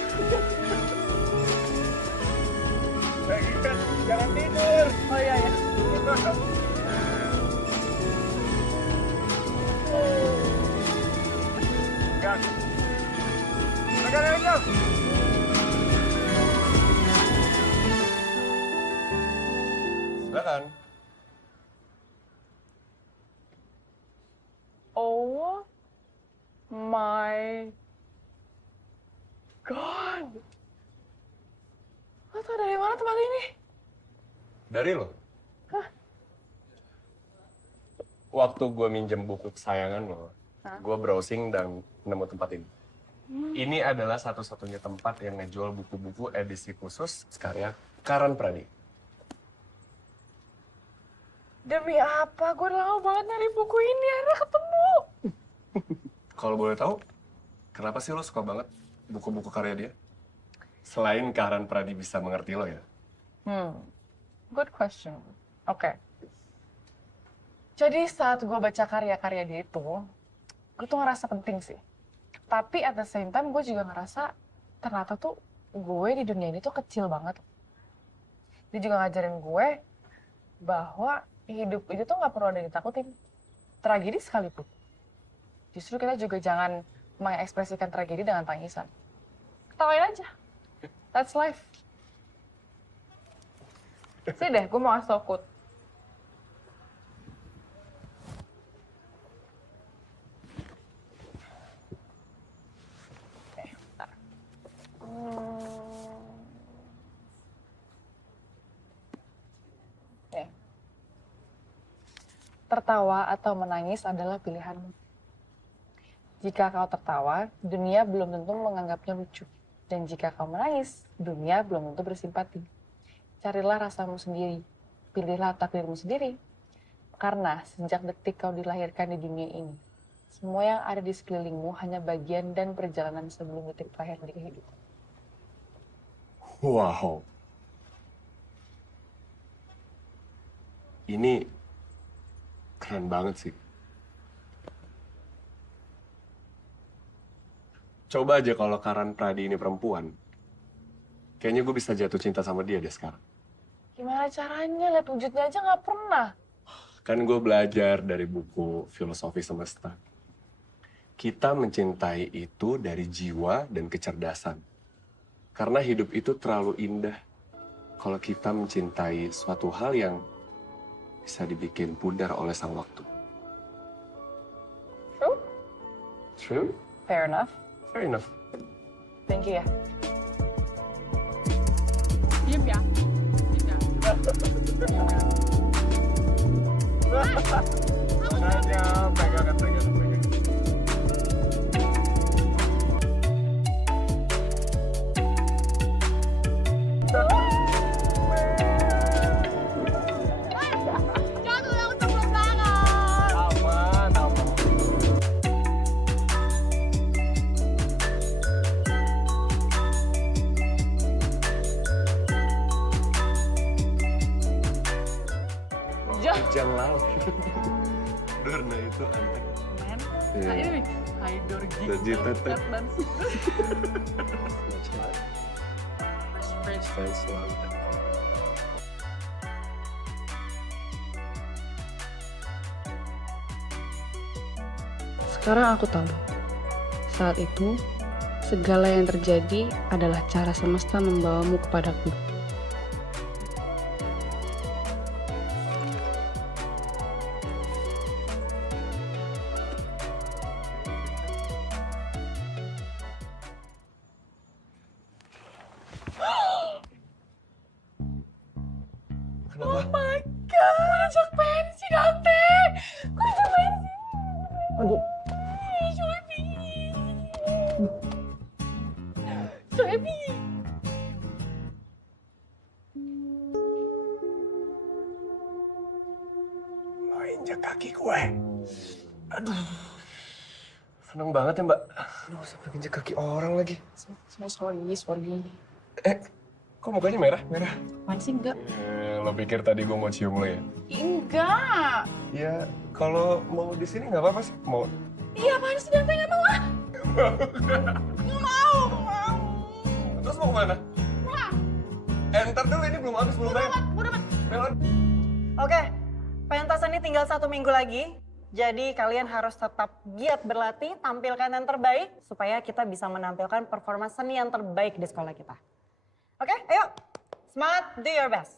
Lagi kan jangan tidur. Oh iya ya. Enggak. Makan aja. Silakan. Oh my god. Lo tau dari mana tempat ini? Dari lo? Hah? Waktu gue minjem buku kesayangan lo, gue browsing dan nemu tempat ini. Ini adalah satu-satunya tempat yang ngejual buku-buku edisi khusus karya Karan Pradi. Demi apa? Gue udah lama banget nyari buku ini, akhirnya ketemu. Kalau boleh tahu, kenapa sih lo suka banget buku-buku karya dia? Selain Karan Pradi bisa mengerti lo ya? Good question. Oke. Jadi saat gue baca karya-karya dia itu, gue tuh ngerasa penting sih. Tapi at the same time gue juga ngerasa ternyata tuh gue di dunia ini tuh kecil banget. Dia juga ngajarin gue bahwa hidup itu tuh nggak perlu ada yang ditakutin. Tragedi sekalipun. Justru kita juga jangan mengekspresikan tragedi dengan tangisan. Ketawain aja. That's life. Sini deh, gue mau ngasih tau quote. Oke, bentar. Tertawa atau menangis adalah pilihanmu. Jika kau tertawa, dunia belum tentu menganggapnya lucu. Dan jika kau menangis, dunia belum tentu bersimpati. Carilah rasamu sendiri. Pilihlah takdirmu sendiri. Karena sejak detik kau dilahirkan di dunia ini, semua yang ada di sekelilingmu hanya bagian dan perjalanan sebelum detik terakhir di kehidupan. Wow. Ini keren banget sih. Coba aja kalau Karan Pradi ini perempuan, kayaknya gue bisa jatuh cinta sama dia deh sekarang. Gimana caranya? Lihat wujudnya aja nggak pernah. Kan gue belajar dari buku Filosofi Semesta. Kita mencintai itu dari jiwa dan kecerdasan. Karena hidup itu terlalu indah kalau kita mencintai suatu hal yang bisa dibikin pudar oleh sang waktu. True? True? Fair enough. Fair enough. Thank you ya. Diem ya. Makanya pegangan. Hujan laut. Dorna itu antek. Men, Iya. ini Haidor Dorji tetep. dan Fans laut. Sekarang aku tahu. Saat itu, segala yang terjadi adalah cara semesta membawamu kepadaku. Kenapa? Oh my god, ajak pensi Dante. Kok ajak pensi? Aduh. Shoebi. Lo injak kaki gue. Aduh. Seneng banget ya, Mbak. Aduh, sampai injak kaki orang lagi. Sorry. Kok mukanya merah? Apaan sih enggak? Lo pikir tadi gue mau cium lo ya? Enggak. Ya, kalau mau di sini nggak apa-apa sih. Mau? Iya, apaan sih Dante? Nggak mau ah. Nggak mau. Terus mau kemana? Pulang. Ntar dulu, ini belum habis, belum bayar. Melon. Oke, pentas ini tinggal 1 minggu lagi. Jadi kalian harus tetap giat berlatih, tampilkan yang terbaik supaya kita bisa menampilkan performa seni yang terbaik di sekolah kita. Oke, ayo. Semangat, do your best.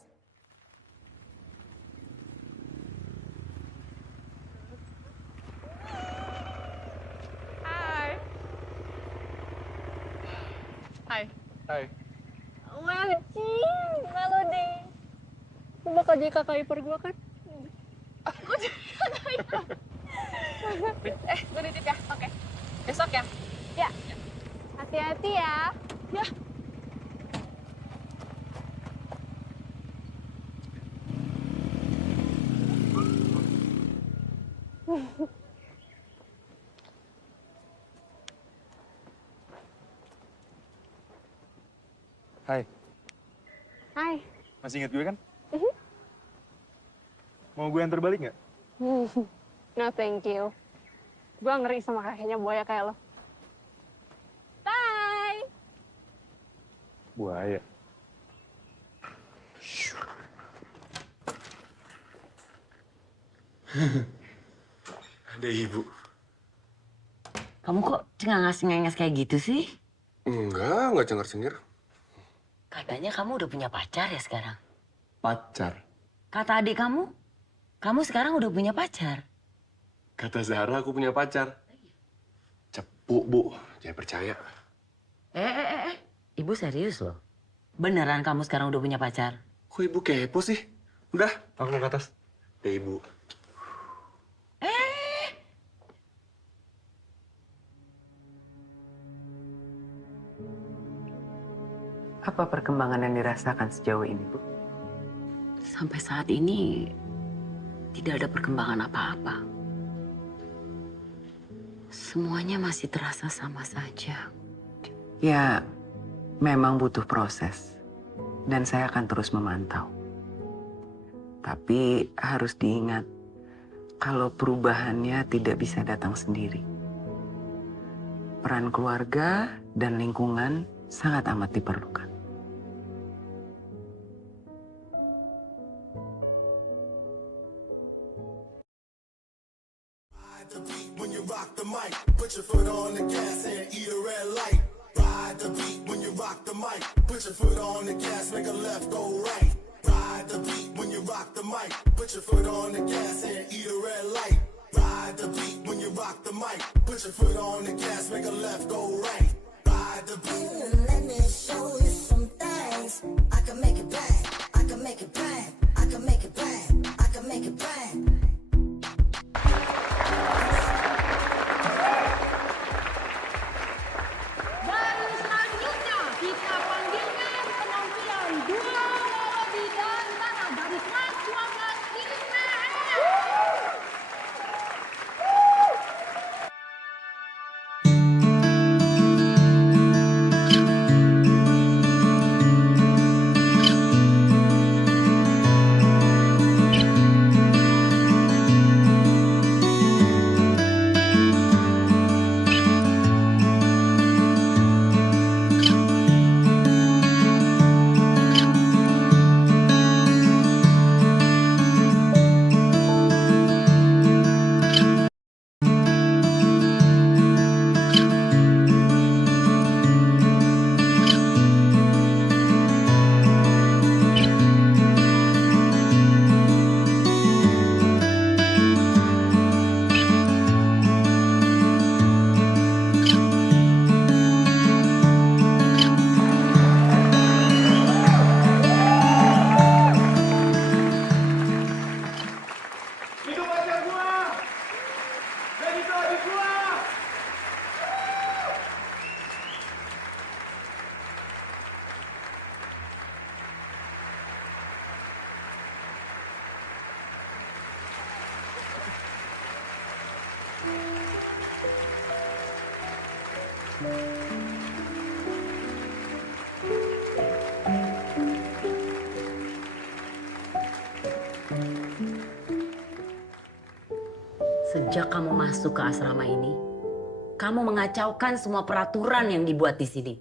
Hai. Wajib, Melody. Lu bakal jadi kakak ipar gue kan? gue nitip ya. Oke. Besok ya. Ya. Hati-hati ya. Ya. Hai, Hai. masih inget gue kan? Mau gue yang terbalik nggak? No thank you. Gue ngeri sama kakeknya buaya kayak lo. Bye. Buaya. Ada ibu. Kamu kok cengangas-cengenges kayak gitu sih? Enggak cengar-cengir. Katanya kamu udah punya pacar ya sekarang? Pacar. Kata adik kamu sekarang udah punya pacar. Kata Zahra aku punya pacar. Cepu, Bu. Jangan percaya. Ibu serius loh. Beneran kamu sekarang udah punya pacar? Kok ibu kepo sih? Udah, aku mau ke atas. Deh, Ibu. Apa perkembangan yang dirasakan sejauh ini, Bu? Sampai saat ini tidak ada perkembangan apa-apa. Semuanya masih terasa sama saja. Ya, memang butuh proses. Dan saya akan terus memantau. Tapi harus diingat, kalau perubahannya tidak bisa datang sendiri. Peran keluarga dan lingkungan sangat amat diperlukan. When you rock the mic, put your foot on the gas and eat a red light. Ride the beat when you rock the mic, put your foot on the gas, make a left, go right. Ride the beat when you rock the mic, put your foot on the gas and eat a red light. Ride the beat when you rock the mic, put your foot on the gas, make a left, go right. Ride the beat. Let me show you some things. I can make it bang, I can make it bang, I can make it bang, I can make it bang. Kita panggilkan penampilan dua melodi dan tanah dari kelas 12 Inna. Sejak kamu masuk ke asrama ini, kamu mengacaukan semua peraturan yang dibuat di sini.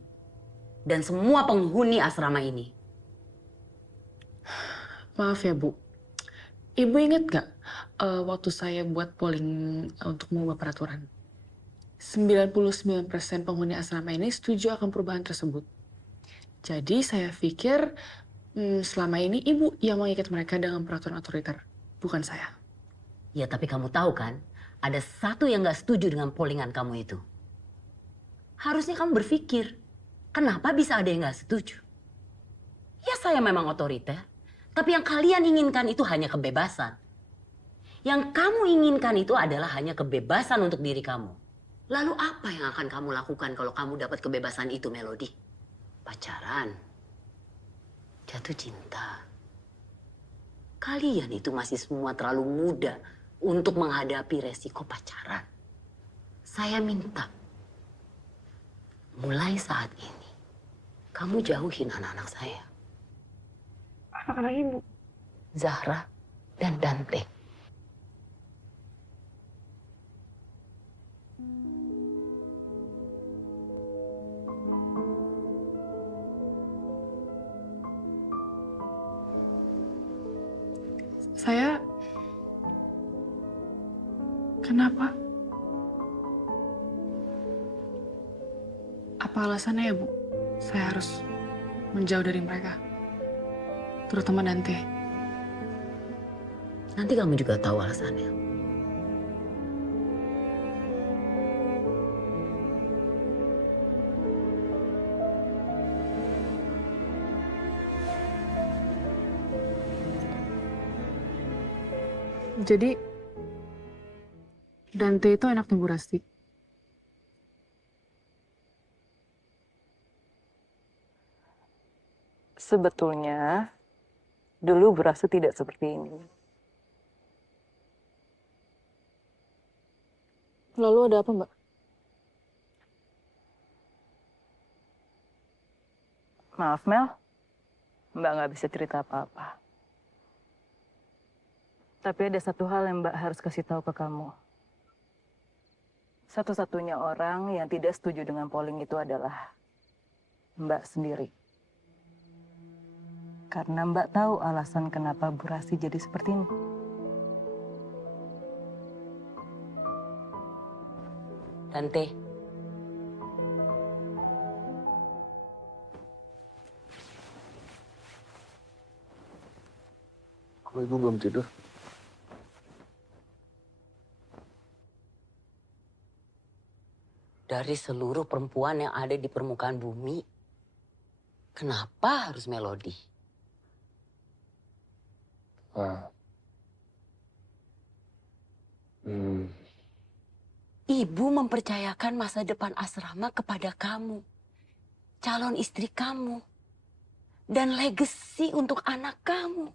Dan semua penghuni asrama ini. Maaf ya, Bu. Ibu ingat gak waktu saya buat polling untuk mengubah peraturan? 99% penghuni asrama ini setuju akan perubahan tersebut. Jadi saya pikir selama ini Ibu yang mengikat mereka dengan peraturan otoriter, bukan saya. Ya tapi kamu tahu kan, ada satu yang gak setuju dengan pollingan kamu itu. Harusnya kamu berpikir, kenapa bisa ada yang gak setuju? Ya saya memang otoriter, tapi yang kalian inginkan itu hanya kebebasan. Yang kamu inginkan itu adalah hanya kebebasan untuk diri kamu. Lalu apa yang akan kamu lakukan kalau kamu dapat kebebasan itu, Melody? Pacaran, jatuh cinta. Kalian itu masih semua terlalu muda untuk menghadapi resiko pacaran. Saya minta, mulai saat ini, kamu jauhin anak-anak saya. Anak-anak Ibu? Zahra dan Dante. Saya... Kenapa? Apa alasannya ya, Bu? Saya harus menjauh dari mereka. Terutama Dante. Nanti kamu juga tahu alasannya. Jadi, Dante itu anaknya Bu Rasti. Sebetulnya, dulu Bu Rasti tidak seperti ini. Lalu ada apa, Mbak? Maaf, Mel. Mbak nggak bisa cerita apa-apa. Tapi ada satu hal yang Mbak harus kasih tahu ke kamu. Satu-satunya orang yang tidak setuju dengan polling itu adalah Mbak sendiri. Karena Mbak tahu alasan kenapa Bu Rasti jadi seperti ini. Tante, Kok ibu belum tidur? dari seluruh perempuan yang ada di permukaan bumi, kenapa harus Melody? Ibu mempercayakan masa depan asrama kepada kamu, calon istri kamu, dan legasi untuk anak kamu.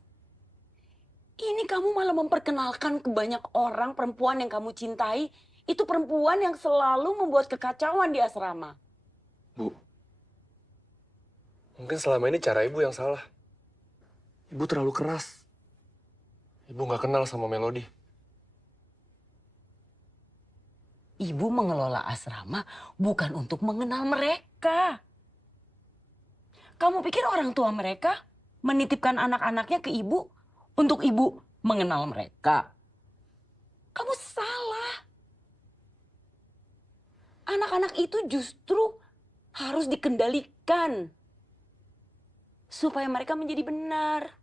Ini kamu malah memperkenalkan ke banyak orang perempuan yang kamu cintai, itu perempuan yang selalu membuat kekacauan di asrama. Bu, mungkin selama ini cara ibu yang salah. Ibu terlalu keras. Ibu nggak kenal sama Melody. Ibu mengelola asrama bukan untuk mengenal mereka. Kamu pikir orang tua mereka menitipkan anak-anaknya ke ibu untuk ibu mengenal mereka? Kamu salah. Anak-anak itu justru harus dikendalikan supaya mereka menjadi benar.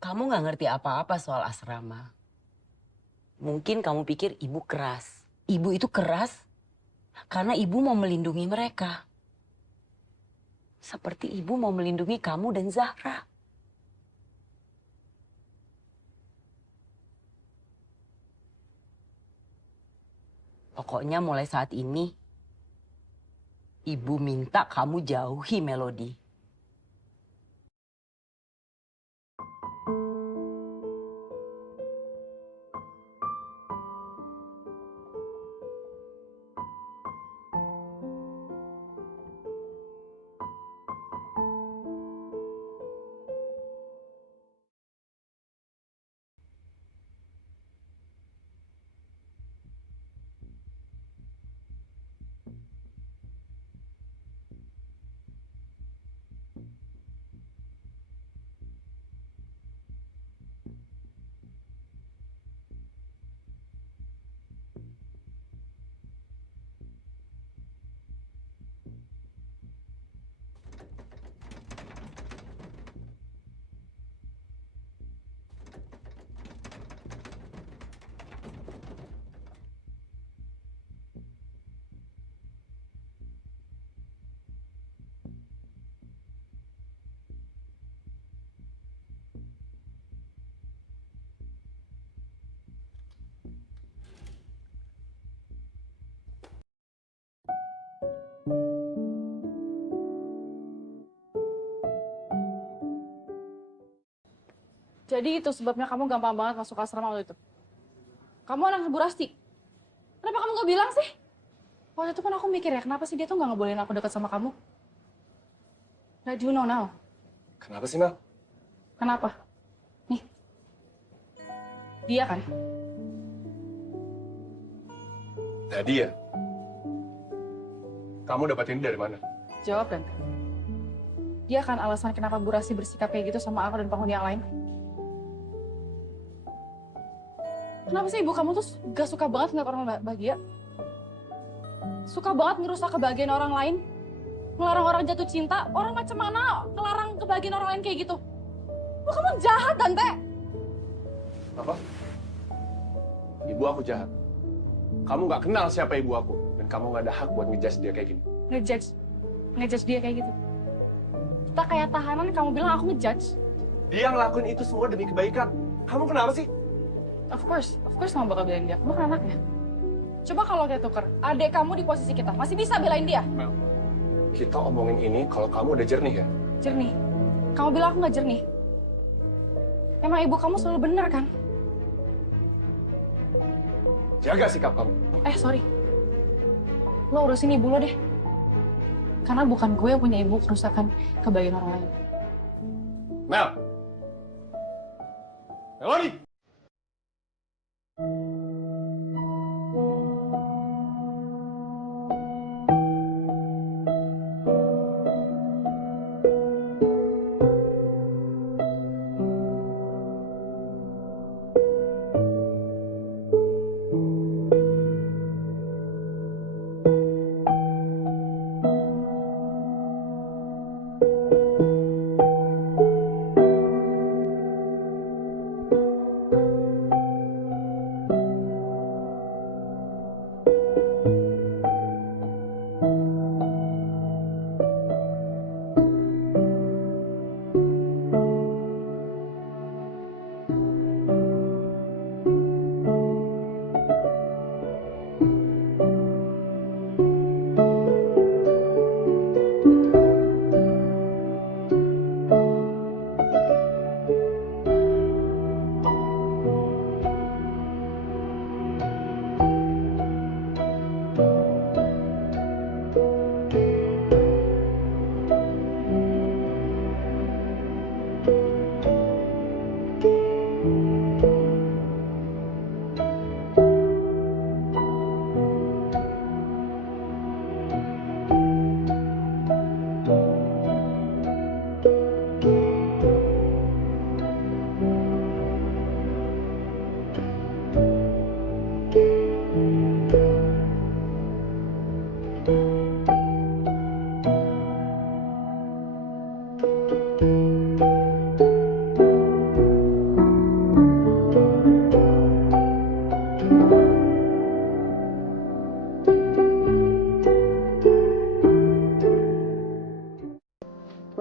Kamu nggak ngerti apa-apa soal asrama. Mungkin kamu pikir ibu keras. Ibu itu keras karena ibu mau melindungi mereka. Seperti ibu mau melindungi kamu dan Zahra. Pokoknya mulai saat ini, ibu minta kamu jauhi Melody. Jadi itu sebabnya kamu gampang banget masuk asrama waktu itu. Kamu anak Bu Rasti. Kenapa kamu nggak bilang sih? Waktu itu kan aku mikir ya, kenapa sih dia tuh nggak ngebolehin aku dekat sama kamu? Nah, do you know now? Kenapa sih, Mel? Kenapa? Nih. Dia kan? Nah, dia. Kamu dapat ini dari mana? Jawab, Dante. Dia kan alasan kenapa Bu Rasti bersikap kayak gitu sama aku dan penghuni yang lain. Kenapa sih ibu kamu tuh gak suka banget ngeliat orang bahagia? Suka banget ngerusak kebahagiaan orang lain? Ngelarang orang jatuh cinta? Orang macam mana ngelarang kebahagiaan orang lain kayak gitu? Wah, kamu jahat, Dante! Apa? Ibu aku jahat. Kamu nggak kenal siapa ibu aku. Dan kamu nggak ada hak buat ngejudge dia kayak gini. Ngejudge dia kayak gitu? Kita kayak tahanan, kamu bilang aku ngejudge? Dia ngelakuin itu semua demi kebaikan. Kamu kenapa sih? Of course kamu bakal belain dia. Kamu kan anaknya. Coba kalau kita tuker, adik kamu di posisi kita, masih bisa belain dia? Mel, kita omongin ini kalau kamu udah jernih ya? Jernih? Kamu bilang aku nggak jernih? Emang ibu kamu selalu benar kan? Jaga sikap kamu. Sorry. Lo urusin ibu lo deh. Karena bukan gue yang punya ibu kerusakan kebahagiaan orang lain. Mel! Melody!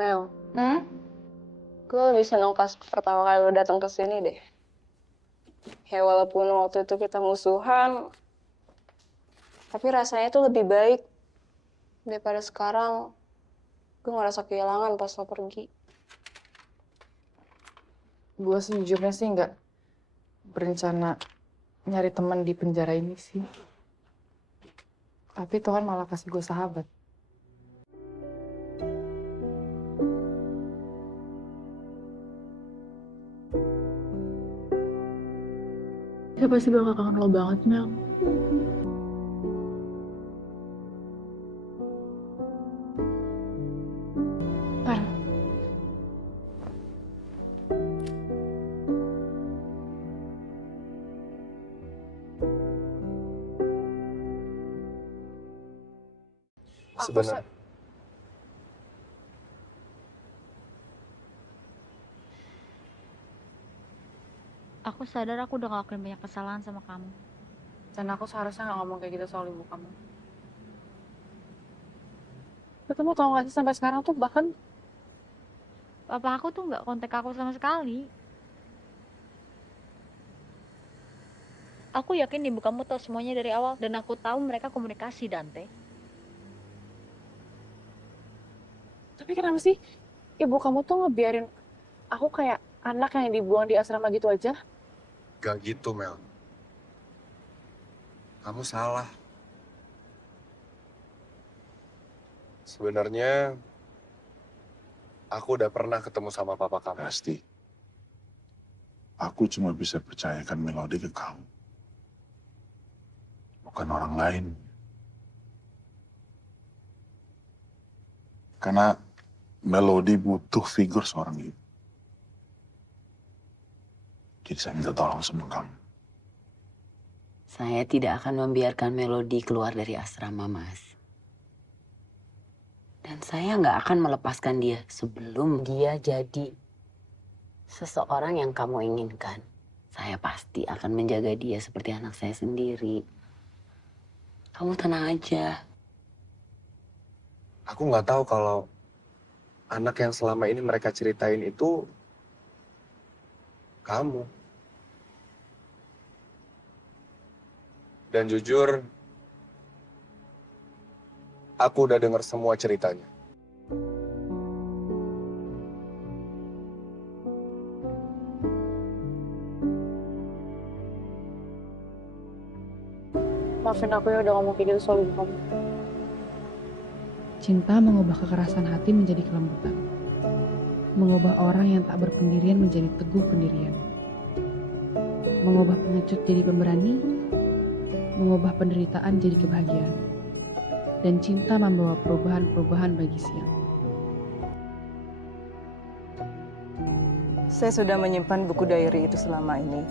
Mel, gue lebih seneng pas pertama kali lo datang ke sini deh. Ya walaupun waktu itu kita musuhan, tapi rasanya tuh lebih baik daripada sekarang. Gue ngerasa kehilangan pas lo pergi. Gue sejujurnya sih nggak berencana nyari teman di penjara ini sih. Tapi Tuhan malah kasih gue sahabat. Dia pasti bakal kangen lo banget, Mel. Ntar. Sebenarnya. Aku sadar aku udah ngelakuin banyak kesalahan sama kamu. Dan aku seharusnya nggak ngomong kayak gitu soal ibu kamu. Tapi kamu tau gak sih sampai sekarang tuh bahkan Papa aku tuh nggak kontak aku sama sekali. Aku yakin ibu kamu tahu semuanya dari awal dan aku tahu mereka komunikasi, Dante. Tapi kenapa sih ibu kamu tuh ngebiarin aku kayak anak yang dibuang di asrama gitu aja? Gak gitu, Mel. Kamu salah. Sebenarnya aku udah pernah ketemu sama papa kamu. Pasti. Aku cuma bisa percayakan Melody ke kamu. Bukan orang lain. Karena Melody butuh figur seorang ibu. Jadi saya minta tolong sama kamu. Saya tidak akan membiarkan Melody keluar dari asrama, Mas. Dan saya nggak akan melepaskan dia sebelum dia jadi seseorang yang kamu inginkan. Saya pasti akan menjaga dia seperti anak saya sendiri. Kamu tenang aja. Aku nggak tahu kalau anak yang selama ini mereka ceritain itu kamu. Dan jujur, Aku udah dengar semua ceritanya. Maafin aku ya udah ngomong kayak gitu soal ibu kamu. Cinta mengubah kekerasan hati menjadi kelembutan. Mengubah orang yang tak berpendirian menjadi teguh pendirian. Mengubah pengecut jadi pemberani. Mengubah penderitaan jadi kebahagiaan. Dan cinta membawa perubahan-perubahan bagi siang. Saya sudah menyimpan buku diary itu selama ini.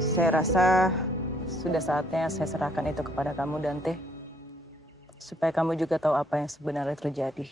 Saya rasa sudah saatnya saya serahkan itu kepada kamu, Dante. Supaya kamu juga tahu apa yang sebenarnya terjadi.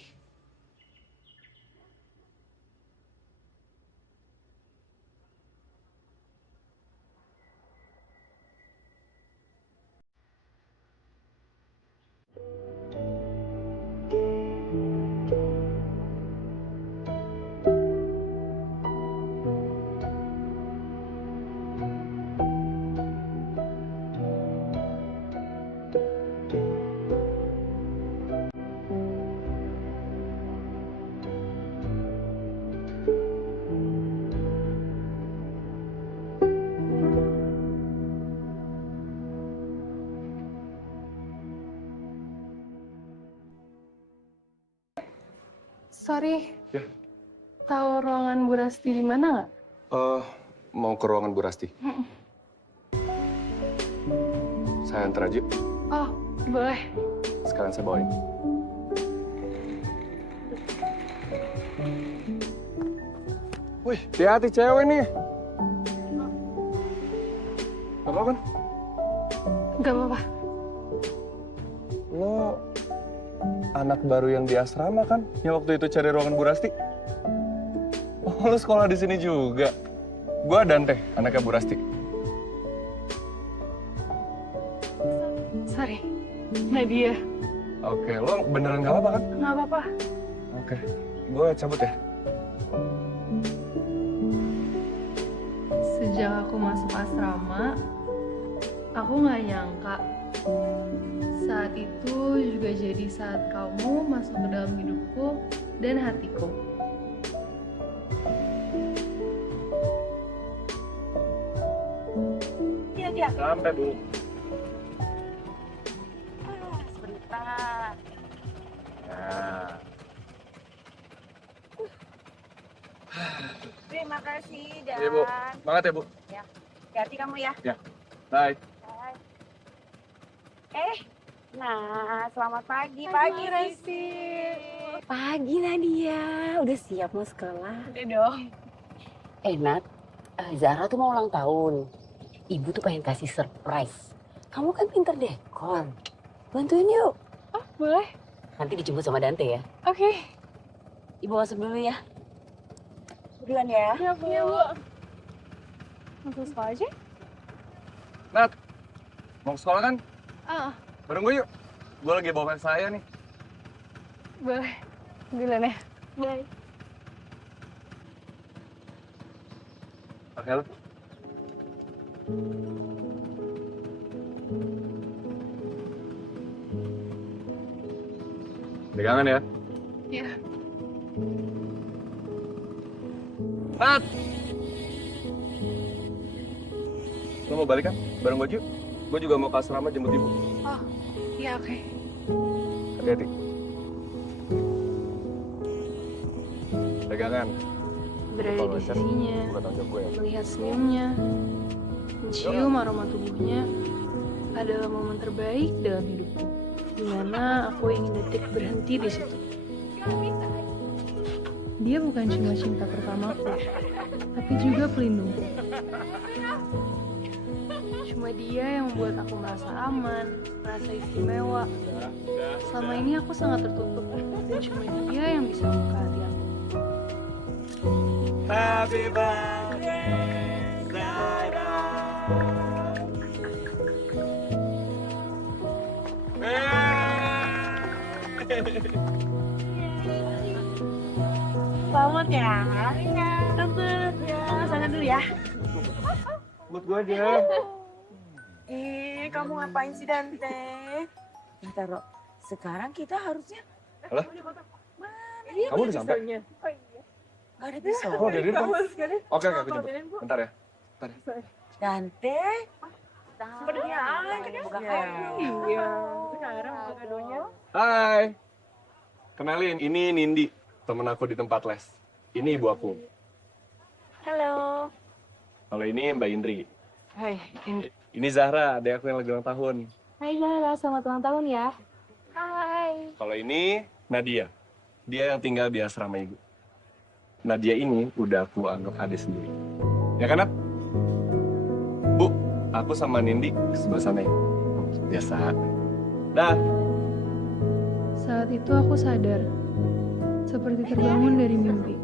Sorry, Ya. tahu ruangan Bu Rasti di mana nggak? Mau ke ruangan Bu Rasti? Saya antar aja. Oh, boleh. Sekarang saya bawain. Wih, hati-hati cewek nih. Gak apa-apa kan? Gak apa-apa. Lo anak baru yang di asrama kan? Yang waktu itu cari ruangan Bu Rasti? Oh, lo sekolah di sini juga? Gua Dante, anaknya Bu Rasti. Sorry, Nadia. Oke, lo beneran gak apa-apa kan? Nggak apa-apa. Oke, gue cabut ya. Sejak aku masuk asrama, aku nggak nyangka saat itu juga jadi saat kamu masuk ke dalam hidupku dan hatiku. Iya. Sampai, Bu. Sebentar. Nah. Terima kasih, Dan. Iya, Bu. Semangat ya, Bu. Ya. Hati-hati kamu ya. Ya. Bye. Bye. Nah, selamat pagi. Pagi, Resi. Pagi, Nadia. Udah siap mau sekolah? Udah dong. Nat, Zara tuh mau ulang tahun. Ibu tuh pengen kasih surprise. Kamu kan pinter dekor. Bantuin yuk. Oh, boleh. Nanti dijemput sama Dante ya. Oke. Ibu masuk dulu ya. Duluan ya. Ya, Bu. Langsung sekolah aja? Nat, mau ke sekolah kan? Ah, Bareng gue yuk. Gue lagi bawa fans saya nih. boleh. Duluan ya. Bye. Oke, lo. Pegangan ya. Iya. Nat! Lo mau balik kan? Bareng gue yuk. Gue juga mau ke asrama jemput ibu. Oh, iya oke. Hati-hati. Pegangan. Berada Kalau di lecet, sisinya, bukan tanggung jawab gue ya. melihat senyumnya, mencium aroma tubuhnya, adalah momen terbaik dalam hidupku. Di mana aku ingin detik berhenti di situ. Dia bukan cuma cinta pertamaku, tapi juga pelindungku. Cuma dia yang membuat aku merasa aman, merasa istimewa. Selama ini aku sangat tertutup, dan cuma dia yang bisa membuka hati aku. Happy birthday, Zara. Selamat ya. Tante. Sana dulu ya. Buat gue aja. Kamu ngapain sih, Dante? Taruh Sekarang kita harusnya... Halo? Kamu udah sampai? Gak ada pisau. Oh, udah di depan. Oke, aku jemput. Bentar ya. Dante. Sepertinya buka kado. Iya. Sekarang buka kadonya. Hai. Kenalin, ini Nindi, temen aku di tempat les. Ini ibu aku. Halo. Kalau ini Mbak Indri. Hai, Indri. Ini Zahra, adik aku yang lagi ulang tahun. Hai Zahra, selamat ulang tahun ya. Hai. Kalau ini Nadia. Dia yang tinggal di asrama ibu. Nadia ini udah aku anggap adik sendiri. Ya kan, Nat? Bu, aku sama Nindi ke sebelah sana ya. Biasa. Dah. Saat itu aku sadar, seperti terbangun dari mimpi.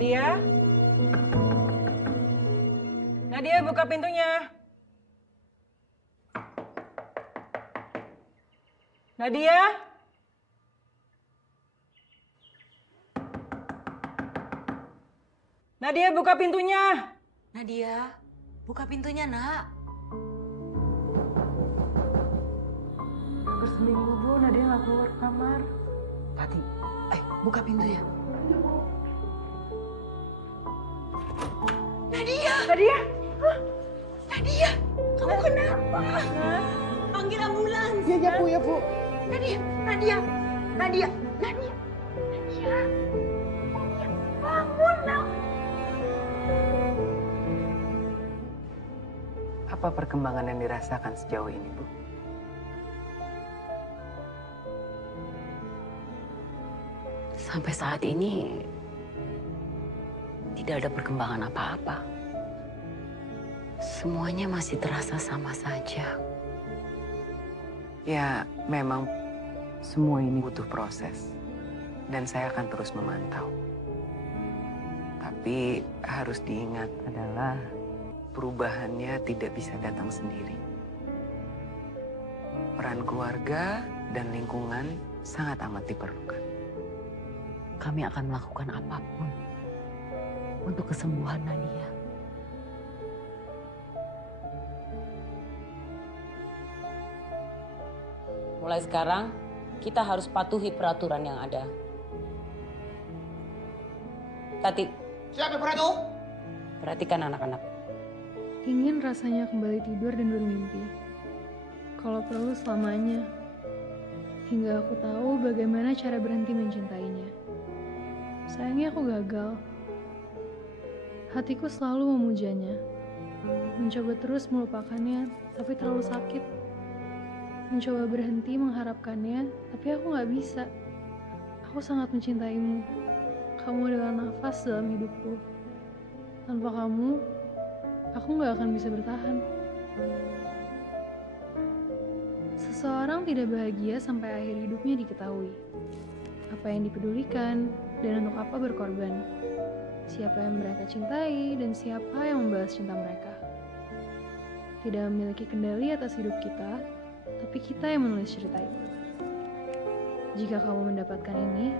Nadia? Nadia, buka pintunya. Nadia? Nadia, buka pintunya. Nadia, buka pintunya, Nak. Hampir seminggu, Bu. Nadia nggak keluar kamar. Pati, buka pintunya. Nadia! Nadia! Hah? Nadia! Kamu kenapa? Panggil ambulans. Ya, Bu, ya, Bu. Nadia! Nadia! Nadia! Nadia! Nadia! Bangun, Nak! Apa perkembangan yang dirasakan sejauh ini, Bu? Sampai saat ini tidak ada perkembangan apa-apa. Semuanya masih terasa sama saja. Ya, memang semua ini butuh proses. Dan saya akan terus memantau. Tapi harus diingat adalah perubahannya tidak bisa datang sendiri. Peran keluarga dan lingkungan sangat amat diperlukan. Kami akan melakukan apapun untuk kesembuhan Nadia. Mulai sekarang, kita harus patuhi peraturan yang ada. Tati. Siapa Pratu? Perhatikan anak-anak. Ingin rasanya kembali tidur dan bermimpi. Kalau perlu selamanya. Hingga aku tahu bagaimana cara berhenti mencintainya. Sayangnya aku gagal. Hatiku selalu memujanya. Mencoba terus melupakannya, tapi terlalu sakit. Mencoba berhenti mengharapkannya, tapi aku gak bisa. Aku sangat mencintaimu. Kamu adalah nafas dalam hidupku. Tanpa kamu, aku gak akan bisa bertahan. Seseorang tidak bahagia sampai akhir hidupnya diketahui. Apa yang dipedulikan, dan untuk apa berkorban. Siapa yang mereka cintai, dan siapa yang membalas cinta mereka. Tidak memiliki kendali atas hidup kita, tapi kita yang menulis cerita itu. Jika kamu mendapatkan ini,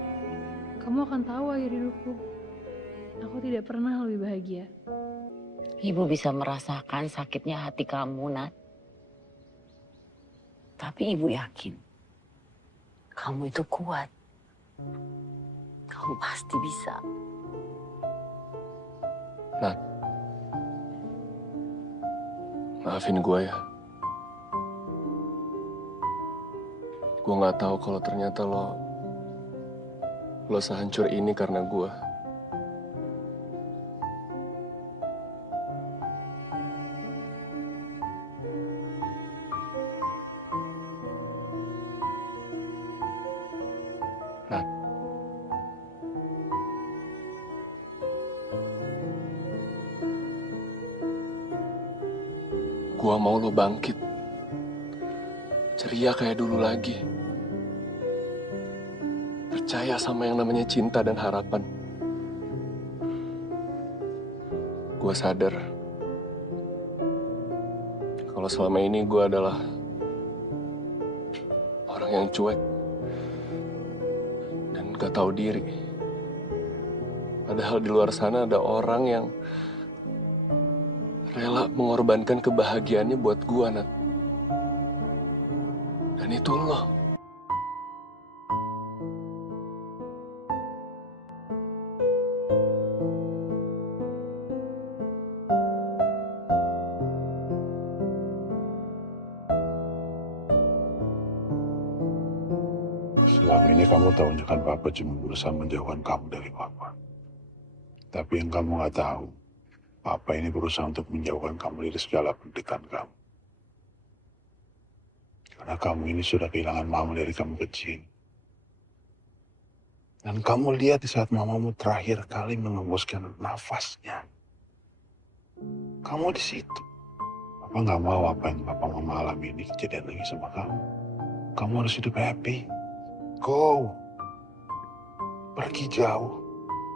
kamu akan tahu akhir hidupku. Aku tidak pernah lebih bahagia. Ibu bisa merasakan sakitnya hati kamu, Nat. Tapi ibu yakin, kamu itu kuat. Kamu pasti bisa. Nat, maafin gue ya. Gue nggak tahu kalau ternyata lo sehancur ini karena gue. Nat, gue mau lo bangkit, ceria kayak dulu lagi. Percaya sama yang namanya cinta dan harapan. gue sadar kalau selama ini gue adalah orang yang cuek dan gak tahu diri. Padahal di luar sana ada orang yang rela mengorbankan kebahagiaannya buat gue, Nat. Dan itu lo. Selama ini kamu tahunya kan Papa cuma berusaha menjauhkan kamu dari Papa. Tapi yang kamu nggak tahu, Papa ini berusaha untuk menjauhkan kamu dari segala pendidikan kamu. Karena kamu ini sudah kehilangan mama dari kamu kecil. Dan kamu lihat di saat mamamu terakhir kali mengembuskan nafasnya. Kamu di situ. Papa nggak mau apa yang Papa Mama alami ini kejadian lagi sama kamu. Kamu harus hidup happy. Go. Pergi jauh.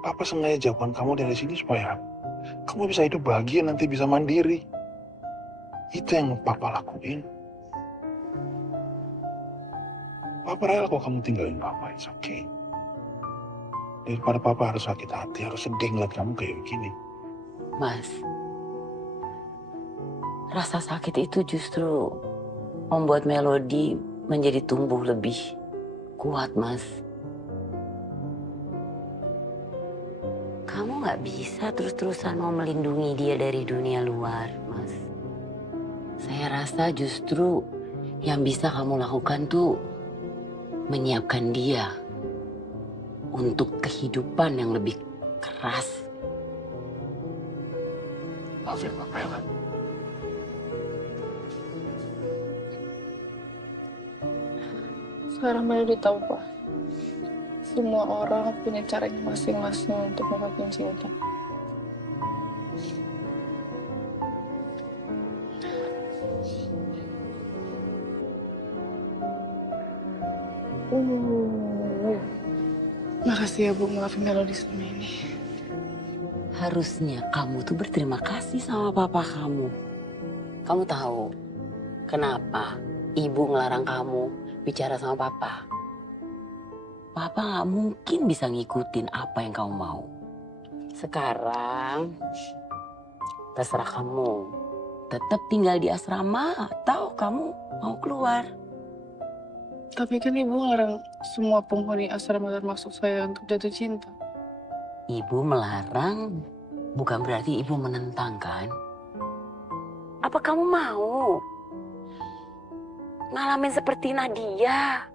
Papa sengaja jauhkan kamu dari sini supaya kamu bisa hidup bahagia, nanti bisa mandiri. Itu yang Papa lakuin. Papa rela kok kamu tinggalin Papa, it's okay. Daripada Papa harus sakit hati, harus sedih ngeliat kamu kayak begini. Mas, rasa sakit itu justru membuat Melody menjadi tumbuh lebih kuat, Mas. Kamu nggak bisa terus-terusan mau melindungi dia dari dunia luar, Mas. Saya rasa justru yang bisa kamu lakukan tuh menyiapkan dia untuk kehidupan yang lebih keras. Maafin Papa ya, Lan. Sekarang Melody tahu, Pak. Semua orang punya caranya masing-masing untuk mengungkapkan cinta. Makasih ya, Bu, maafin Melody selama ini. Harusnya kamu tuh berterima kasih sama papa kamu. Kamu tahu kenapa ibu ngelarang kamu bicara sama papa? Papa nggak mungkin bisa ngikutin apa yang kamu mau. Sekarang terserah kamu. Tetap tinggal di asrama atau kamu mau keluar. Tapi kan Ibu ngelarang semua penghuni asrama termasuk saya untuk jatuh cinta. Ibu melarang bukan berarti ibu menentang, kan? Apa kamu mau ngalamin seperti Nadia?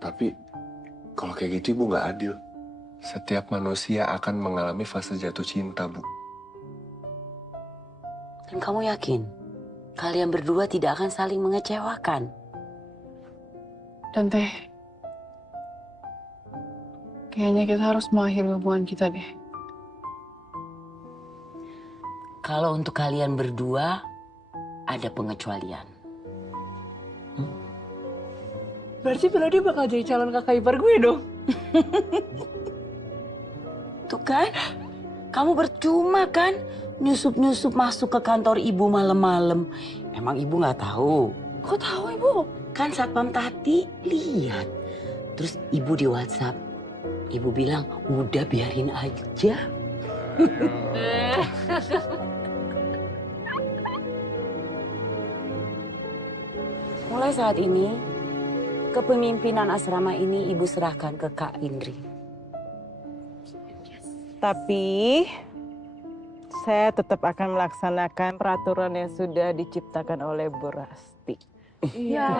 Tapi kalau kayak gitu Ibu nggak adil. Setiap manusia akan mengalami fase jatuh cinta, Bu. Dan kamu yakin kalian berdua tidak akan saling mengecewakan? Dan Teh, kayaknya kita harus mengakhiri hubungan kita deh. Kalau untuk kalian berdua ada pengecualian. Berarti Melody bakal jadi calon kakak ipar gue dong. Tuh kan, kamu percuma kan nyusup-nyusup masuk ke kantor ibu malam-malam. Emang ibu nggak tahu? Kok tahu Ibu? Kan Satpam Tati lihat. Terus ibu di WhatsApp. Ibu bilang, udah biarin aja. Mulai saat ini, kepemimpinan asrama ini ibu serahkan ke Kak Indri. Tapi saya tetap akan melaksanakan peraturan yang sudah diciptakan oleh Bu Rasti. Iya.